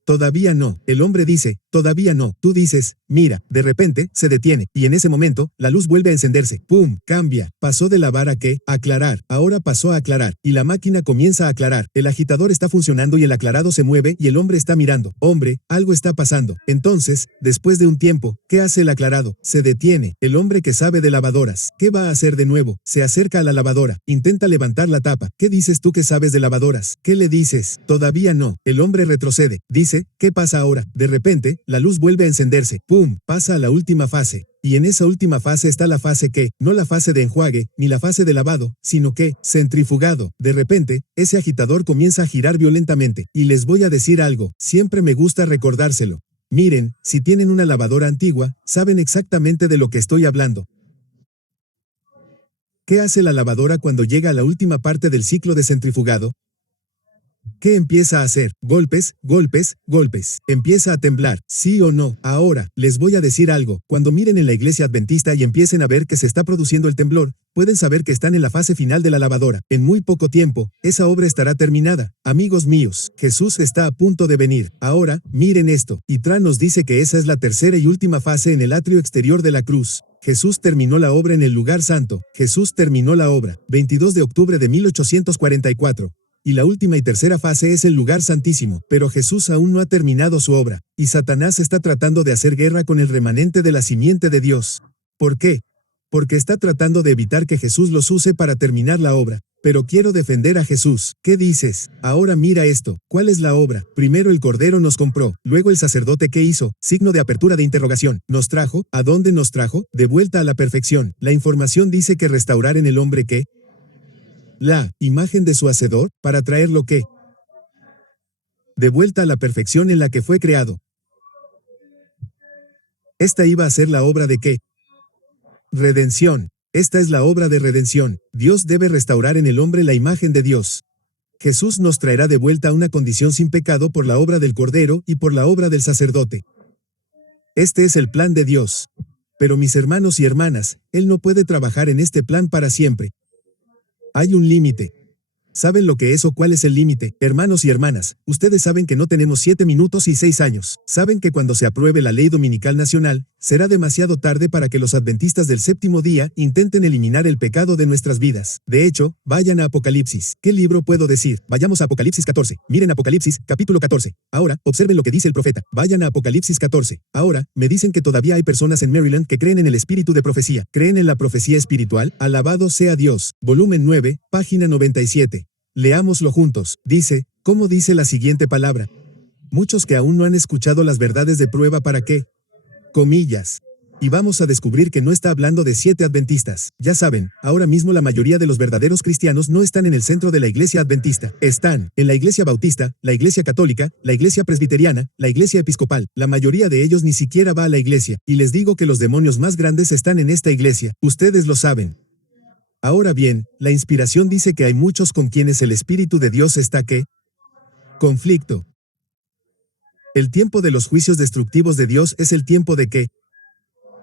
Todavía no. El hombre dice, todavía no. Tú dices, mira, de repente, se detiene, y en ese momento, la luz vuelve a encenderse. ¡Pum! Cambia. Pasó de lavar a qué? Aclarar. Ahora pasó a aclarar, y la máquina comienza a aclarar. El agitador está funcionando y el aclarado se mueve y el hombre está mirando. Hombre, algo está pasando. Entonces, después de un tiempo, ¿qué hace el aclarado? Se detiene. El hombre que sabe de lavadoras, ¿qué va a hacer de nuevo? Se acerca a la lavadora. Intenta levantar la tapa. ¿Qué dices tú que sabes de lavadoras? ¿Qué le dices? Todavía no. El hombre retrocede. Dice, ¿qué pasa ahora? De repente, la luz vuelve a encenderse. ¡Pum! Pasa a la última fase. Y en esa última fase está la fase que, no la fase de enjuague, ni la fase de lavado, sino que, centrifugado. De repente, ese agitador comienza a girar violentamente. Y les voy a decir algo, siempre me gusta recordárselo. Miren, si tienen una lavadora antigua, saben exactamente de lo que estoy hablando. ¿Qué hace la lavadora cuando llega a la última parte del ciclo de centrifugado? ¿Qué empieza a hacer? Golpes, golpes, golpes. Empieza a temblar, ¿sí o no? Ahora, les voy a decir algo. Cuando miren en la iglesia adventista y empiecen a ver que se está produciendo el temblor, pueden saber que están en la fase final de la lavadora. En muy poco tiempo, esa obra estará terminada. Amigos míos, Jesús está a punto de venir. Ahora, miren esto. Yitro nos dice que esa es la tercera y última fase en el atrio exterior de la cruz. Jesús terminó la obra en el lugar santo. Jesús terminó la obra. 22 de octubre de 1844. Y la última y tercera fase es el lugar santísimo, pero Jesús aún no ha terminado su obra, y Satanás está tratando de hacer guerra con el remanente de la simiente de Dios. ¿Por qué? Porque está tratando de evitar que Jesús los use para terminar la obra. Pero quiero defender a Jesús. ¿Qué dices? Ahora mira esto. ¿Cuál es la obra? Primero el Cordero nos compró, luego el sacerdote ¿qué hizo? Signo de apertura de interrogación. Nos trajo, ¿a dónde nos trajo? De vuelta a la perfección. La información dice que restaurar en el hombre ¿qué? La imagen de su hacedor, para traerlo ¿qué? De vuelta a la perfección en la que fue creado. Esta iba a ser la obra de ¿qué? Redención. Esta es la obra de redención. Dios debe restaurar en el hombre la imagen de Dios. Jesús nos traerá de vuelta a una condición sin pecado por la obra del Cordero y por la obra del sacerdote. Este es el plan de Dios. Pero mis hermanos y hermanas, Él no puede trabajar en este plan para siempre. Hay un límite. ¿Saben lo que es o cuál es el límite? Hermanos y hermanas, ustedes saben que no tenemos 7 minutos y 6 años. Saben que cuando se apruebe la ley dominical nacional, será demasiado tarde para que los adventistas del séptimo día intenten eliminar el pecado de nuestras vidas. De hecho, vayan a Apocalipsis. ¿Qué libro puedo decir? Vayamos a Apocalipsis 14. Miren Apocalipsis, capítulo 14. Ahora, observen lo que dice el profeta. Vayan a Apocalipsis 14. Ahora, me dicen que todavía hay personas en Maryland que creen en el espíritu de profecía. ¿Creen en la profecía espiritual? Alabado sea Dios. Volumen 9, página 97. Leámoslo juntos. Dice, ¿cómo dice la siguiente palabra? Muchos que aún no han escuchado las verdades de prueba para qué. Comillas. Y vamos a descubrir que no está hablando de 7 adventistas. Ya saben, ahora mismo la mayoría de los verdaderos cristianos no están en el centro de la iglesia adventista. Están en la iglesia bautista, la iglesia católica, la iglesia presbiteriana, la iglesia episcopal. La mayoría de ellos ni siquiera va a la iglesia. Y les digo que los demonios más grandes están en esta iglesia. Ustedes lo saben. Ahora bien, la inspiración dice que hay muchos con quienes el Espíritu de Dios está ¿qué? Conflicto. El tiempo de los juicios destructivos de Dios es el tiempo de ¿qué?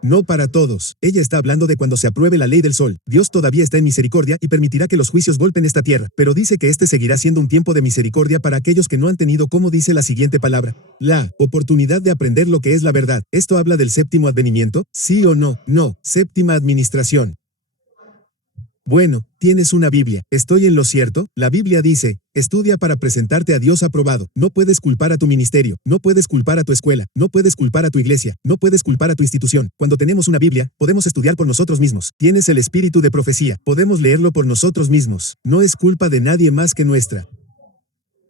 No para todos. Ella está hablando de cuando se apruebe la ley del sol. Dios todavía está en misericordia y permitirá que los juicios golpeen esta tierra, pero dice que este seguirá siendo un tiempo de misericordia para aquellos que no han tenido, como dice la siguiente palabra, la oportunidad de aprender lo que es la verdad. ¿Esto habla del séptimo advenimiento? ¿Sí o no? No. Séptima administración. Bueno, tienes una Biblia. ¿Estoy en lo cierto? La Biblia dice, estudia para presentarte a Dios aprobado. No puedes culpar a tu ministerio, no puedes culpar a tu escuela, no puedes culpar a tu iglesia, no puedes culpar a tu institución. Cuando tenemos una Biblia, podemos estudiar por nosotros mismos. Tienes el espíritu de profecía, podemos leerlo por nosotros mismos. No es culpa de nadie más que nuestra.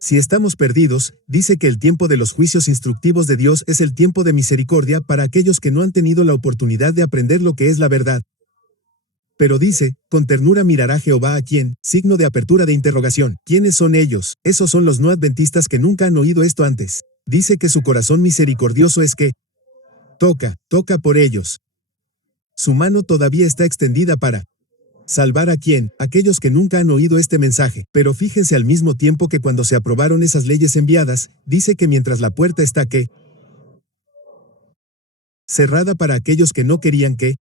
Si estamos perdidos, dice que el tiempo de los juicios instructivos de Dios es el tiempo de misericordia para aquellos que no han tenido la oportunidad de aprender lo que es la verdad. Pero dice, con ternura mirará Jehová a quién, signo de apertura de interrogación. ¿Quiénes son ellos? Esos son los no adventistas que nunca han oído esto antes. Dice que su corazón misericordioso es que toca por ellos. Su mano todavía está extendida para salvar a quién, aquellos que nunca han oído este mensaje. Pero fíjense al mismo tiempo que cuando se aprobaron esas leyes enviadas, dice que mientras la puerta está ¿qué? Cerrada para aquellos que no querían ¿qué?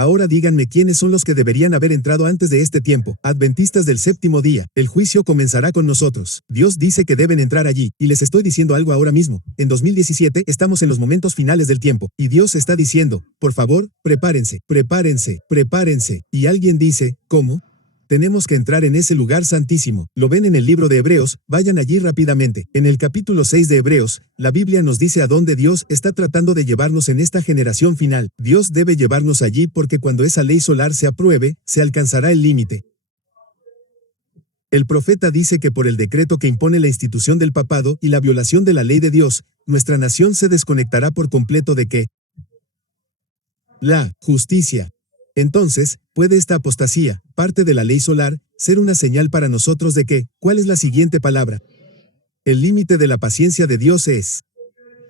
Ahora díganme quiénes son los que deberían haber entrado antes de este tiempo. Adventistas del séptimo día. El juicio comenzará con nosotros. Dios dice que deben entrar allí. Y les estoy diciendo algo ahora mismo. En 2017 estamos en los momentos finales del tiempo. Y Dios está diciendo, por favor, prepárense, prepárense, prepárense. Y alguien dice, ¿cómo? Tenemos que entrar en ese lugar santísimo. Lo ven en el libro de Hebreos, vayan allí rápidamente. En el capítulo 6 de Hebreos, la Biblia nos dice a dónde Dios está tratando de llevarnos en esta generación final. Dios debe llevarnos allí porque cuando esa ley solar se apruebe, se alcanzará el límite. El profeta dice que por el decreto que impone la institución del papado y la violación de la ley de Dios, nuestra nación se desconectará por completo de ¿qué? La justicia. Entonces, ¿puede esta apostasía, parte de la ley solar, ser una señal para nosotros de que, ¿cuál es la siguiente palabra? El límite de la paciencia de Dios es.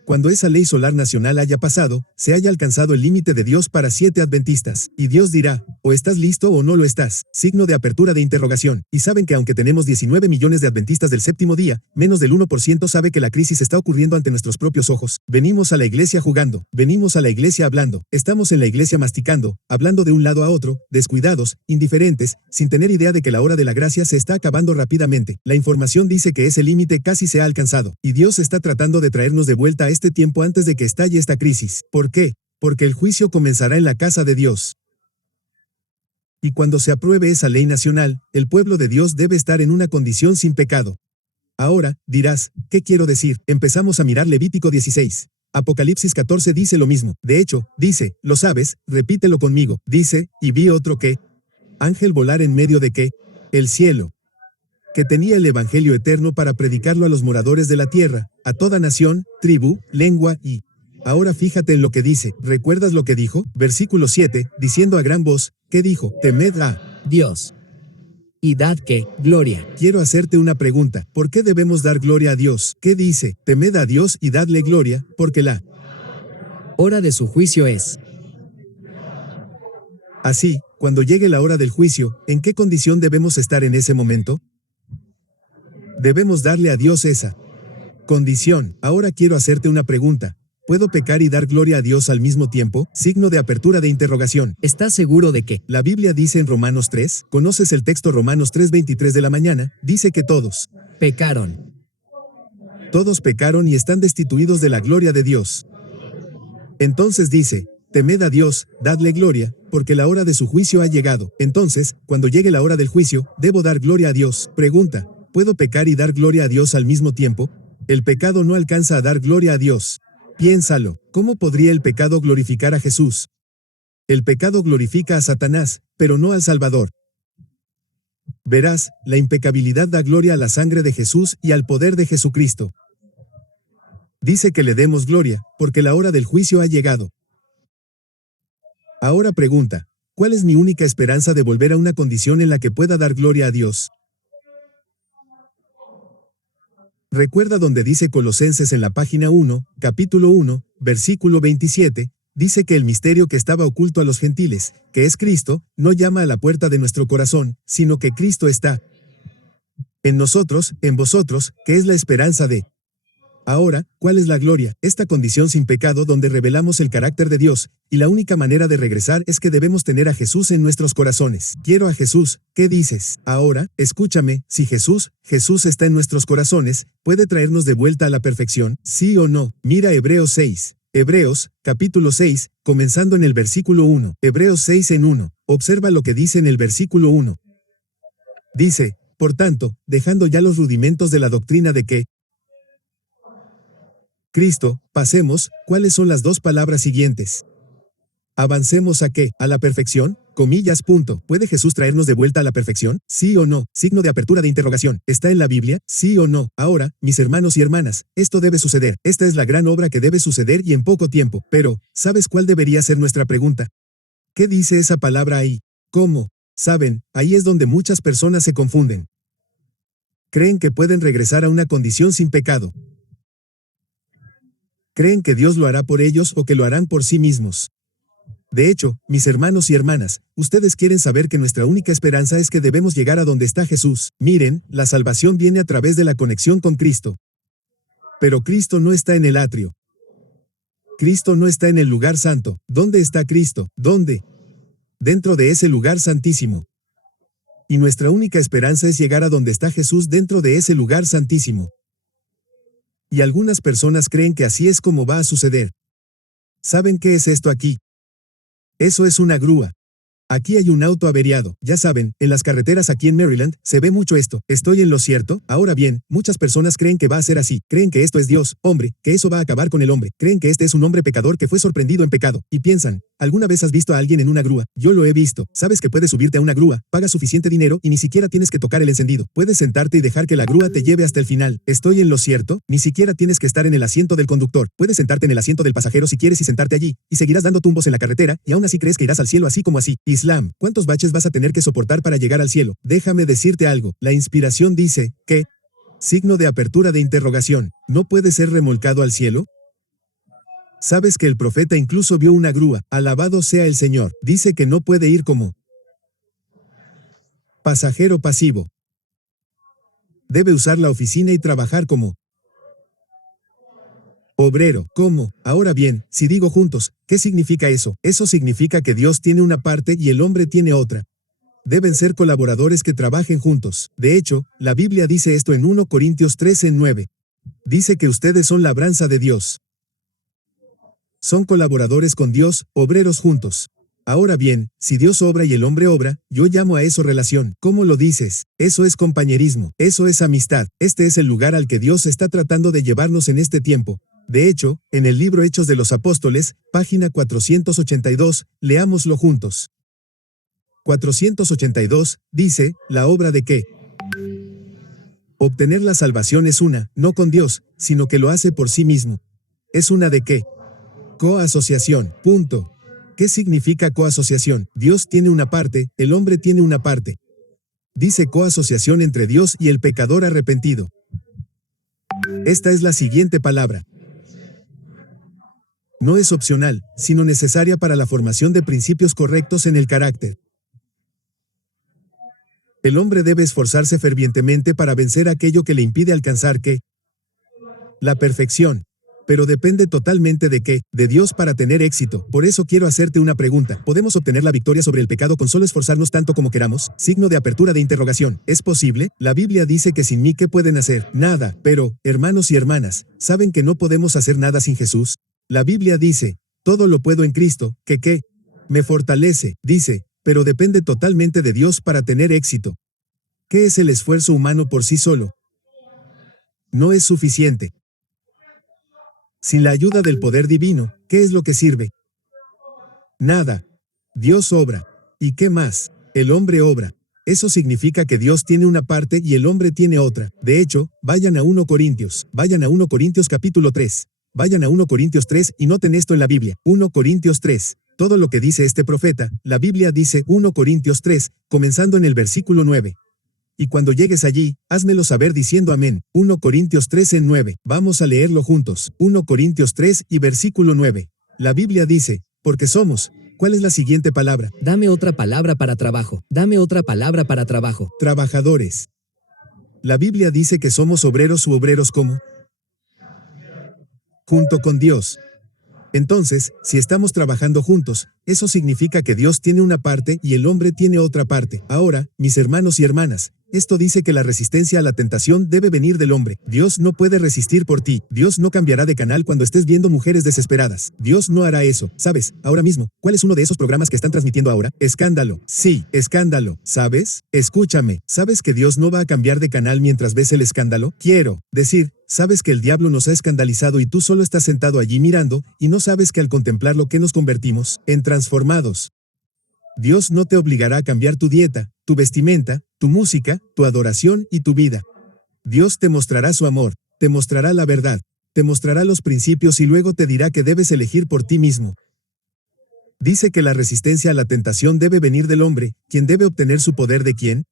Cuando esa ley solar nacional haya pasado, se haya alcanzado el límite de Dios para 7 adventistas, y Dios dirá, o estás listo o no lo estás, signo de apertura de interrogación. Y saben que aunque tenemos 19 millones de adventistas del séptimo día, menos del 1% sabe que la crisis está ocurriendo ante nuestros propios ojos. Venimos a la iglesia jugando, venimos a la iglesia hablando, estamos en la iglesia masticando, hablando de un lado a otro, descuidados, indiferentes, sin tener idea de que la hora de la gracia se está acabando rápidamente. La información dice que ese límite casi se ha alcanzado, y Dios está tratando de traernos de vuelta a este tiempo antes de que estalle esta crisis. ¿Por qué? Porque el juicio comenzará en la casa de Dios. Y cuando se apruebe esa ley nacional, el pueblo de Dios debe estar en una condición sin pecado. Ahora, dirás, ¿qué quiero decir? Empezamos a mirar Levítico 16. Apocalipsis 14 dice lo mismo. De hecho, dice, ¿lo sabes? Repítelo conmigo. Dice, y vi otro ¿qué? Ángel volar en medio de ¿qué? El cielo. Que tenía el evangelio eterno para predicarlo a los moradores de la tierra, a toda nación, tribu, lengua y... Ahora fíjate en lo que dice. ¿Recuerdas lo que dijo? Versículo 7, diciendo a gran voz, ¿qué dijo? Temed a Dios. Y dad ¿qué? Gloria. Quiero hacerte una pregunta. ¿Por qué debemos dar gloria a Dios? ¿Qué dice? Temed a Dios y dadle gloria, porque la hora de su juicio es. Así, cuando llegue la hora del juicio, ¿en qué condición debemos estar en ese momento? Debemos darle a Dios esa condición. Ahora quiero hacerte una pregunta. ¿Puedo pecar y dar gloria a Dios al mismo tiempo? Signo de apertura de interrogación. ¿Estás seguro de que? La Biblia dice en Romanos 3, ¿conoces el texto Romanos 3:23 de la mañana? Dice que todos pecaron. Todos pecaron y están destituidos de la gloria de Dios. Entonces dice, temed a Dios, dadle gloria, porque la hora de su juicio ha llegado. Entonces, cuando llegue la hora del juicio, ¿debo dar gloria a Dios? Pregunta, ¿puedo pecar y dar gloria a Dios al mismo tiempo? El pecado no alcanza a dar gloria a Dios. Piénsalo, ¿cómo podría el pecado glorificar a Jesús? El pecado glorifica a Satanás, pero no al Salvador. Verás, la impecabilidad da gloria a la sangre de Jesús y al poder de Jesucristo. Dice que le demos gloria, porque la hora del juicio ha llegado. Ahora pregunta, ¿cuál es mi única esperanza de volver a una condición en la que pueda dar gloria a Dios? Recuerda donde dice Colosenses en la página 1, capítulo 1, versículo 27, dice que el misterio que estaba oculto a los gentiles, que es Cristo, no llama a la puerta de nuestro corazón, sino que Cristo está en nosotros, en vosotros, que es la esperanza de. Ahora, ¿cuál es la gloria? Esta condición sin pecado donde revelamos el carácter de Dios, y la única manera de regresar es que debemos tener a Jesús en nuestros corazones. Quiero a Jesús, ¿qué dices? Ahora, escúchame, si Jesús está en nuestros corazones, ¿puede traernos de vuelta a la perfección? ¿Sí o no? Mira Hebreos 6. Hebreos, capítulo 6, comenzando en el versículo 1. Hebreos 6 en 1. Observa lo que dice en el versículo 1. Dice, por tanto, dejando ya los rudimentos de la doctrina de que Cristo, pasemos, ¿cuáles son las dos palabras siguientes? ¿Avancemos a qué? ¿A la perfección? Comillas, punto. ¿Puede Jesús traernos de vuelta a la perfección? ¿Sí o no? Signo de apertura de interrogación. ¿Está en la Biblia? ¿Sí o no? Ahora, mis hermanos y hermanas, esto debe suceder. Esta es la gran obra que debe suceder y en poco tiempo. Pero, ¿sabes cuál debería ser nuestra pregunta? ¿Qué dice esa palabra ahí? ¿Cómo? Saben, ahí es donde muchas personas se confunden. Creen que pueden regresar a una condición sin pecado. Creen que Dios lo hará por ellos o que lo harán por sí mismos. De hecho, mis hermanos y hermanas, ustedes quieren saber que nuestra única esperanza es que debemos llegar a donde está Jesús. Miren, la salvación viene a través de la conexión con Cristo. Pero Cristo no está en el atrio. Cristo no está en el lugar santo. ¿Dónde está Cristo? ¿Dónde? Dentro de ese lugar santísimo. Y nuestra única esperanza es llegar a donde está Jesús dentro de ese lugar santísimo. Y algunas personas creen que así es como va a suceder. ¿Saben qué es esto aquí? Eso es una grúa. Aquí hay un auto averiado. Ya saben, en las carreteras aquí en Maryland, se ve mucho esto. ¿Estoy en lo cierto? Ahora bien, muchas personas creen que va a ser así. Creen que esto es Dios, hombre, que eso va a acabar con el hombre. Creen que este es un hombre pecador que fue sorprendido en pecado. Y piensan, ¿alguna vez has visto a alguien en una grúa? Yo lo he visto. Sabes que puedes subirte a una grúa, pagas suficiente dinero y ni siquiera tienes que tocar el encendido. Puedes sentarte y dejar que la grúa te lleve hasta el final. ¿Estoy en lo cierto? Ni siquiera tienes que estar en el asiento del conductor. Puedes sentarte en el asiento del pasajero si quieres y sentarte allí, y seguirás dando tumbos en la carretera, y aún así crees que irás al cielo así como así. Islam, ¿cuántos baches vas a tener que soportar para llegar al cielo? Déjame decirte algo. La inspiración dice que, signo de apertura de interrogación, ¿no puede ser remolcado al cielo? ¿Sabes que el profeta incluso vio una grúa? Alabado sea el Señor. Dice que no puede ir como pasajero pasivo. Debe usar la oficina y trabajar como obrero. ¿Cómo? Ahora bien, si digo juntos, ¿qué significa eso? Eso significa que Dios tiene una parte y el hombre tiene otra. Deben ser colaboradores que trabajen juntos. De hecho, la Biblia dice esto en 1 Corintios 3:9. Dice que ustedes son labranza de Dios. Son colaboradores con Dios, obreros juntos. Ahora bien, si Dios obra y el hombre obra, yo llamo a eso relación. ¿Cómo lo dices? Eso es compañerismo. Eso es amistad. Este es el lugar al que Dios está tratando de llevarnos en este tiempo. De hecho, en el libro Hechos de los Apóstoles, página 482, leámoslo juntos. 482, dice, ¿la obra de qué? Obtener la salvación es una, no con Dios, sino que lo hace por sí mismo. ¿Es una de qué? Coasociación. Punto. ¿Qué significa coasociación? Dios tiene una parte, el hombre tiene una parte. Dice coasociación entre Dios y el pecador arrepentido. Esta es la siguiente palabra. No es opcional, sino necesaria para la formación de principios correctos en el carácter. El hombre debe esforzarse fervientemente para vencer aquello que le impide alcanzar ¿qué? La perfección. Pero depende totalmente de ¿qué? De Dios para tener éxito. Por eso quiero hacerte una pregunta. ¿Podemos obtener la victoria sobre el pecado con solo esforzarnos tanto como queramos? Signo de apertura de interrogación. ¿Es posible? La Biblia dice que sin mí ¿qué pueden hacer? Nada. Pero, hermanos y hermanas, ¿saben que no podemos hacer nada sin Jesús? La Biblia dice, todo lo puedo en Cristo, que ¿qué? Me fortalece, dice, pero depende totalmente de Dios para tener éxito. ¿Qué es el esfuerzo humano por sí solo? No es suficiente. Sin la ayuda del poder divino, ¿qué es lo que sirve? Nada. Dios obra. ¿Y qué más? El hombre obra. Eso significa que Dios tiene una parte y el hombre tiene otra. De hecho, vayan a 1 Corintios. Vayan a 1 Corintios capítulo 3. Vayan a 1 Corintios 3 y noten esto en la Biblia. 1 Corintios 3. todo lo que dice este profeta, la Biblia dice 1 Corintios 3, comenzando en el versículo 9. Y cuando llegues allí, házmelo saber diciendo amén. 1 Corintios 3 en 9. Vamos a leerlo juntos. 1 Corintios 3 y versículo 9. La Biblia dice, porque somos. ¿Cuál es la siguiente palabra? Dame otra palabra para trabajo. Dame otra palabra para trabajo. Trabajadores. La Biblia dice que somos obreros u obreros como junto con Dios. Entonces, si estamos trabajando juntos, eso significa que Dios tiene una parte y el hombre tiene otra parte. Ahora, mis hermanos y hermanas, esto dice que la resistencia a la tentación debe venir del hombre. Dios no puede resistir por ti. Dios no cambiará de canal cuando estés viendo mujeres desesperadas. Dios no hará eso. ¿Sabes? Ahora mismo, ¿cuál es uno de esos programas que están transmitiendo ahora? Escándalo. Sí, escándalo. ¿Sabes? Escúchame. ¿Sabes que Dios no va a cambiar de canal mientras ves el escándalo? Quiero decir, sabes que el diablo nos ha escandalizado y tú solo estás sentado allí mirando, y no sabes que al contemplarlo que nos convertimos en transformados. Dios no te obligará a cambiar tu dieta, tu vestimenta, tu música, tu adoración y tu vida. Dios te mostrará su amor, te mostrará la verdad, te mostrará los principios y luego te dirá que debes elegir por ti mismo. Dice que la resistencia a la tentación debe venir del hombre, quien debe obtener su poder ¿de quién?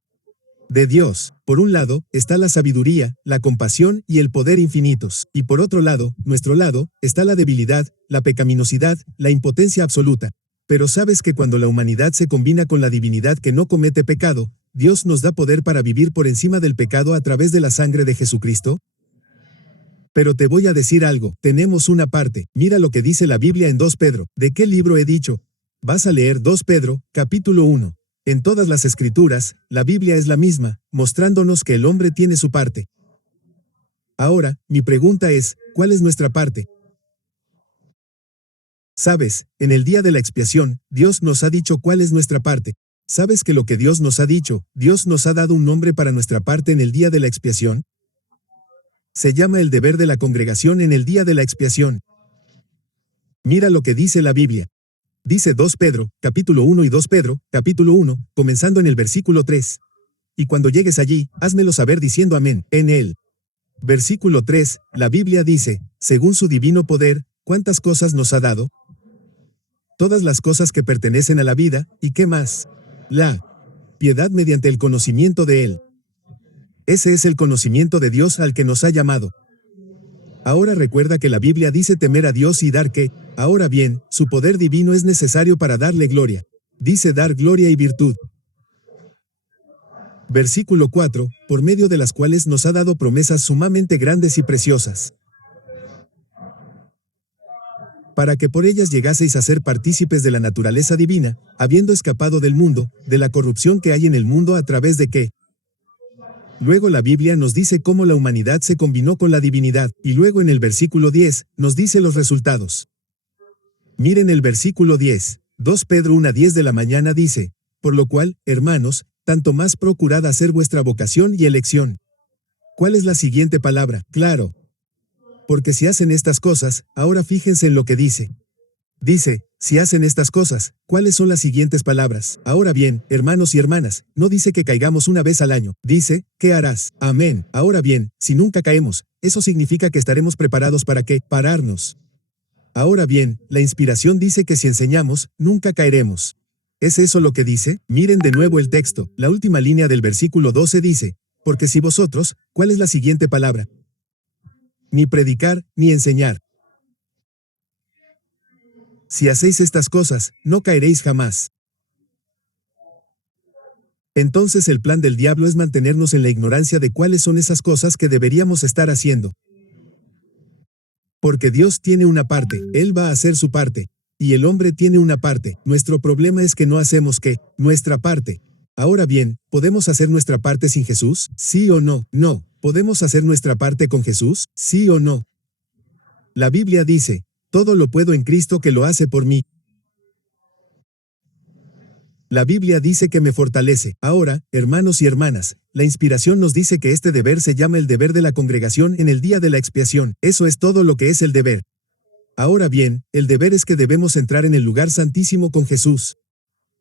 De Dios. Por un lado, está la sabiduría, la compasión y el poder infinitos. Y por otro lado, nuestro lado, está la debilidad, la pecaminosidad, la impotencia absoluta. Pero ¿sabes que cuando la humanidad se combina con la divinidad que no comete pecado, Dios nos da poder para vivir por encima del pecado a través de la sangre de Jesucristo? Pero te voy a decir algo, tenemos una parte. Mira lo que dice la Biblia en 2 Pedro. ¿De qué libro he dicho? Vas a leer 2 Pedro, capítulo 1. En todas las escrituras, la Biblia es la misma, mostrándonos que el hombre tiene su parte. Ahora, mi pregunta es, ¿cuál es nuestra parte? Sabes, en el día de la expiación, Dios nos ha dicho cuál es nuestra parte. ¿Sabes que lo que Dios nos ha dicho, Dios nos ha dado un nombre para nuestra parte en el día de la expiación? Se llama el deber de la congregación en el día de la expiación. Mira lo que dice la Biblia. Dice 2 Pedro, capítulo 1 y 2 Pedro, capítulo 1, comenzando en el versículo 3. Y cuando llegues allí, házmelo saber diciendo amén, en él. Versículo 3, la Biblia dice, según su divino poder, ¿cuántas cosas nos ha dado? Todas las cosas que pertenecen a la vida, ¿y qué más? La piedad mediante el conocimiento de Él. Ese es el conocimiento de Dios al que nos ha llamado. Ahora recuerda que la Biblia dice temer a Dios y dar que, ahora bien, su poder divino es necesario para darle gloria. Dice dar gloria y virtud. Versículo 4, por medio de las cuales nos ha dado promesas sumamente grandes y preciosas. Para que por ellas llegaseis a ser partícipes de la naturaleza divina, habiendo escapado del mundo, de la corrupción que hay en el mundo a través de qué. Luego la Biblia nos dice cómo la humanidad se combinó con la divinidad, y luego en el versículo 10, nos dice los resultados. Miren el versículo 10, 2 Pedro 1:10 de la mañana dice, por lo cual, hermanos, tanto más procurad hacer vuestra vocación y elección. ¿Cuál es la siguiente palabra? Claro. Porque si hacen estas cosas, ahora fíjense en lo que dice. Dice, si hacen estas cosas, ¿cuáles son las siguientes palabras? Ahora bien, hermanos y hermanas, no dice que caigamos una vez al año, dice, ¿qué harás? Amén. Ahora bien, si nunca caemos, eso significa que estaremos preparados para ¿qué? Pararnos. Ahora bien, la inspiración dice que si enseñamos, nunca caeremos. ¿Es eso lo que dice? Miren de nuevo el texto, la última línea del versículo 12 dice, porque si vosotros, ¿cuál es la siguiente palabra? Ni predicar, ni enseñar. Si hacéis estas cosas, no caeréis jamás. Entonces el plan del diablo es mantenernos en la ignorancia de cuáles son esas cosas que deberíamos estar haciendo. Porque Dios tiene una parte, Él va a hacer su parte. Y el hombre tiene una parte, nuestro problema es que no hacemos ¿qué? Nuestra parte. Ahora bien, ¿podemos hacer nuestra parte sin Jesús? ¿Sí o no? No. ¿Podemos hacer nuestra parte con Jesús? ¿Sí o no? La Biblia dice, todo lo puedo en Cristo que lo hace por mí. La Biblia dice que me fortalece. Ahora, hermanos y hermanas, la inspiración nos dice que este deber se llama el deber de la congregación en el día de la expiación. Eso es todo lo que es el deber. Ahora bien, el deber es que debemos entrar en el lugar santísimo con Jesús.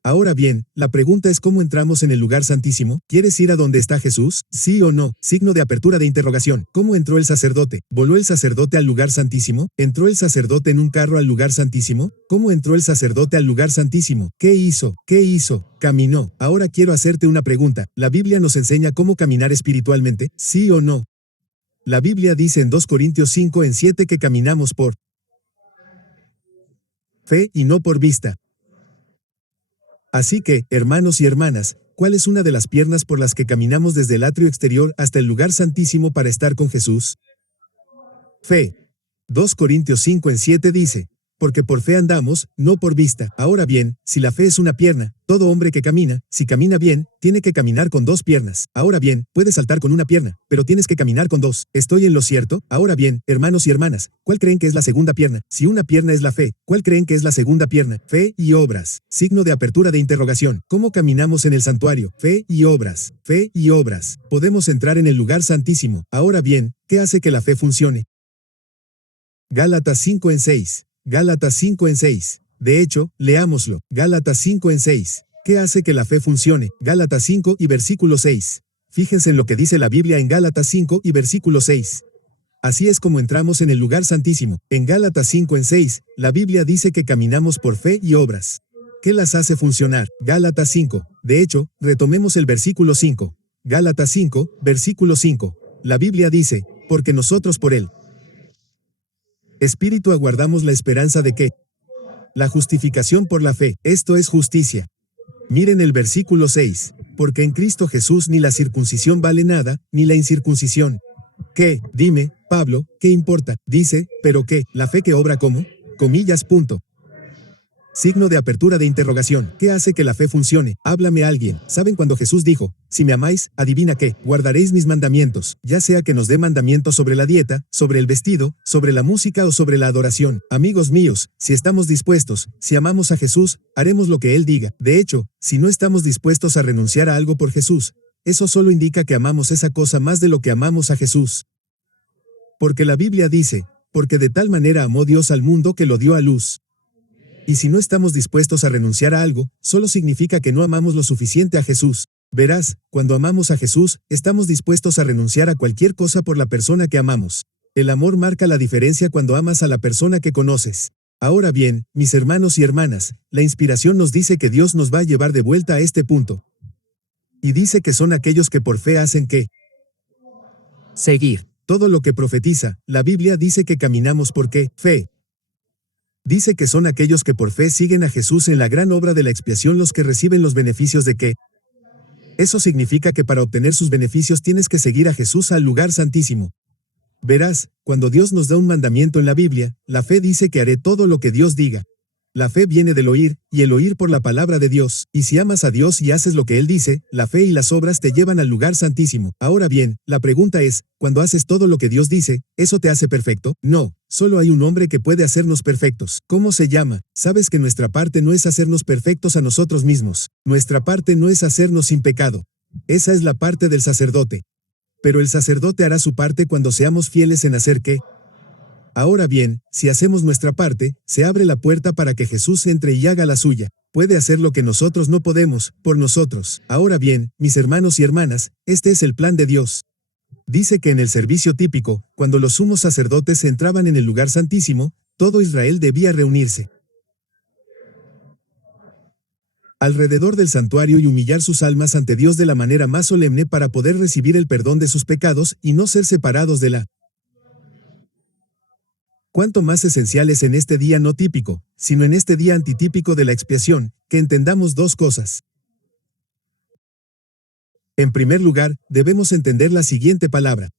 Ahora bien, la pregunta es ¿cómo entramos en el lugar santísimo? ¿Quieres ir a donde está Jesús? ¿Sí o no? Signo de apertura de interrogación. ¿Cómo entró el sacerdote? ¿Voló el sacerdote al lugar santísimo? ¿Entró el sacerdote en un carro al lugar santísimo? ¿Cómo entró el sacerdote al lugar santísimo? ¿Qué hizo? ¿Qué hizo? Caminó. Ahora quiero hacerte una pregunta. ¿La Biblia nos enseña cómo caminar espiritualmente? ¿Sí o no? La Biblia dice en 2 Corintios 5:7 que caminamos por fe y no por vista. Así que, hermanos y hermanas, ¿cuál es una de las piernas por las que caminamos desde el atrio exterior hasta el lugar santísimo para estar con Jesús? Fe. 2 Corintios 5:7 dice, porque por fe andamos, no por vista. Ahora bien, si la fe es una pierna, todo hombre que camina, si camina bien, tiene que caminar con dos piernas. Ahora bien, puedes saltar con una pierna, pero tienes que caminar con dos. ¿Estoy en lo cierto? Ahora bien, hermanos y hermanas, ¿cuál creen que es la segunda pierna? Si una pierna es la fe, ¿cuál creen que es la segunda pierna? Fe y obras. Signo de apertura de interrogación. ¿Cómo caminamos en el santuario? Fe y obras. Fe y obras. Podemos entrar en el lugar santísimo. Ahora bien, ¿qué hace que la fe funcione? Gálatas 5:6. Gálatas 5:6. De hecho, leámoslo. Gálatas 5:6. ¿Qué hace que la fe funcione? Gálatas 5 y versículo 6. Fíjense en lo que dice la Biblia en Gálatas 5 y versículo 6. Así es como entramos en el lugar santísimo. En Gálatas 5:6, la Biblia dice que caminamos por fe y obras. ¿Qué las hace funcionar? Gálatas 5. De hecho, retomemos el versículo 5. Gálatas 5, versículo 5. La Biblia dice, porque nosotros por él Espíritu aguardamos la esperanza de ¿qué? La justificación por la fe. Esto es justicia. Miren el versículo 6. Porque en Cristo Jesús ni la circuncisión vale nada, ni la incircuncisión. ¿Qué? Dime, Pablo, ¿qué importa? Dice, ¿pero qué? ¿La fe que obra cómo? Comillas, punto. Signo de apertura de interrogación. ¿Qué hace que la fe funcione? Háblame alguien. ¿Saben cuando Jesús dijo, si me amáis, adivina qué, guardaréis mis mandamientos? Ya sea que nos dé mandamientos sobre la dieta, sobre el vestido, sobre la música o sobre la adoración. Amigos míos, si estamos dispuestos, si amamos a Jesús, haremos lo que Él diga. De hecho, si no estamos dispuestos a renunciar a algo por Jesús, eso solo indica que amamos esa cosa más de lo que amamos a Jesús. Porque la Biblia dice, porque de tal manera amó Dios al mundo que lo dio a luz. Y si no estamos dispuestos a renunciar a algo, solo significa que no amamos lo suficiente a Jesús. Verás, cuando amamos a Jesús, estamos dispuestos a renunciar a cualquier cosa por la persona que amamos. El amor marca la diferencia cuando amas a la persona que conoces. Ahora bien, mis hermanos y hermanas, la inspiración nos dice que Dios nos va a llevar de vuelta a este punto. Y dice que son aquellos que por fe hacen ¿qué? Seguir. Todo lo que profetiza, la Biblia dice que caminamos por ¿qué? Fe. Dice que son aquellos que por fe siguen a Jesús en la gran obra de la expiación los que reciben los beneficios de ¿qué? Eso significa que para obtener sus beneficios tienes que seguir a Jesús al lugar santísimo. Verás, cuando Dios nos da un mandamiento en la Biblia, la fe dice que haré todo lo que Dios diga. La fe viene del oír, y el oír por la palabra de Dios, y si amas a Dios y haces lo que Él dice, la fe y las obras te llevan al lugar santísimo. Ahora bien, la pregunta es, cuando haces todo lo que Dios dice, ¿eso te hace perfecto? No, solo hay un hombre que puede hacernos perfectos. ¿Cómo se llama? Sabes que nuestra parte no es hacernos perfectos a nosotros mismos. Nuestra parte no es hacernos sin pecado. Esa es la parte del sacerdote. Pero el sacerdote hará su parte cuando seamos fieles en hacer ¿qué? Ahora bien, si hacemos nuestra parte, se abre la puerta para que Jesús entre y haga la suya. Puede hacer lo que nosotros no podemos, por nosotros. Ahora bien, mis hermanos y hermanas, este es el plan de Dios. Dice que en el servicio típico, cuando los sumos sacerdotes entraban en el lugar santísimo, todo Israel debía reunirse alrededor del santuario y humillar sus almas ante Dios de la manera más solemne para poder recibir el perdón de sus pecados y no ser separados de la Cuánto más esencial es en este día no típico, sino en este día antitípico de la expiación, que entendamos dos cosas. En primer lugar, debemos entender la siguiente palabra.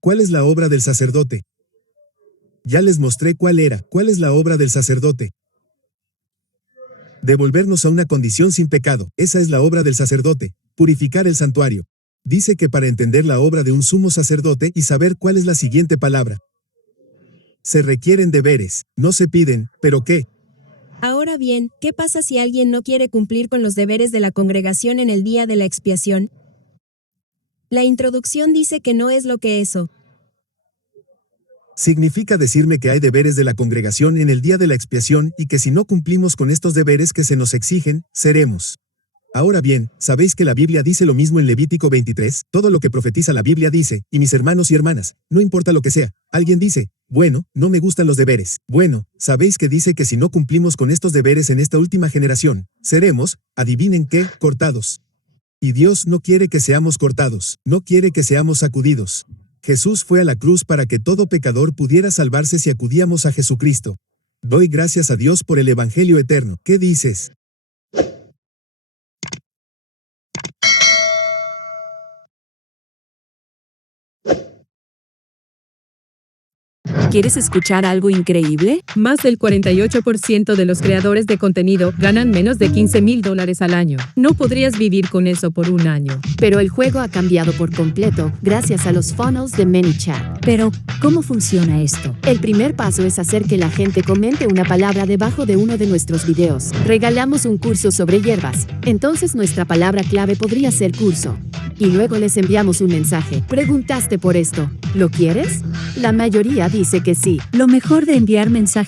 ¿Cuál es la obra del sacerdote? Ya les mostré cuál era. ¿Cuál es la obra del sacerdote? Devolvernos a una condición sin pecado. Esa es la obra del sacerdote, purificar el santuario. Dice que para entender la obra de un sumo sacerdote y saber cuál es la siguiente palabra. Se requieren deberes, no se piden, pero ¿qué? Ahora bien, ¿qué pasa si alguien no quiere cumplir con los deberes de la congregación en el día de la expiación? La introducción dice que no es lo que eso Significa decirme que hay deberes de la congregación en el día de la expiación y que si no cumplimos con estos deberes que se nos exigen, seremos. Ahora bien, ¿sabéis que la Biblia dice lo mismo en Levítico 23? Todo lo que profetiza la Biblia dice, y mis hermanos y hermanas, no importa lo que sea. Alguien dice, bueno, no me gustan los deberes. Bueno, ¿sabéis que dice que si no cumplimos con estos deberes en esta última generación, seremos, adivinen qué, cortados? Y Dios no quiere que seamos cortados, no quiere que seamos sacudidos. Jesús fue a la cruz para que todo pecador pudiera salvarse si acudíamos a Jesucristo. Doy gracias a Dios por el Evangelio eterno. ¿Qué dices? ¿Quieres escuchar algo increíble? Más del 48% de los creadores de contenido ganan menos de $15,000 al año. No podrías vivir con eso por un año. Pero el juego ha cambiado por completo gracias a los funnels de ManyChat. Pero, ¿cómo funciona esto? El primer paso es hacer que la gente comente una palabra debajo de uno de nuestros videos. Regalamos un curso sobre hierbas. Entonces nuestra palabra clave podría ser curso. Y luego les enviamos un mensaje. ¿Preguntaste por esto? ¿Lo quieres? La mayoría dice que sí. Lo mejor de enviar mensajes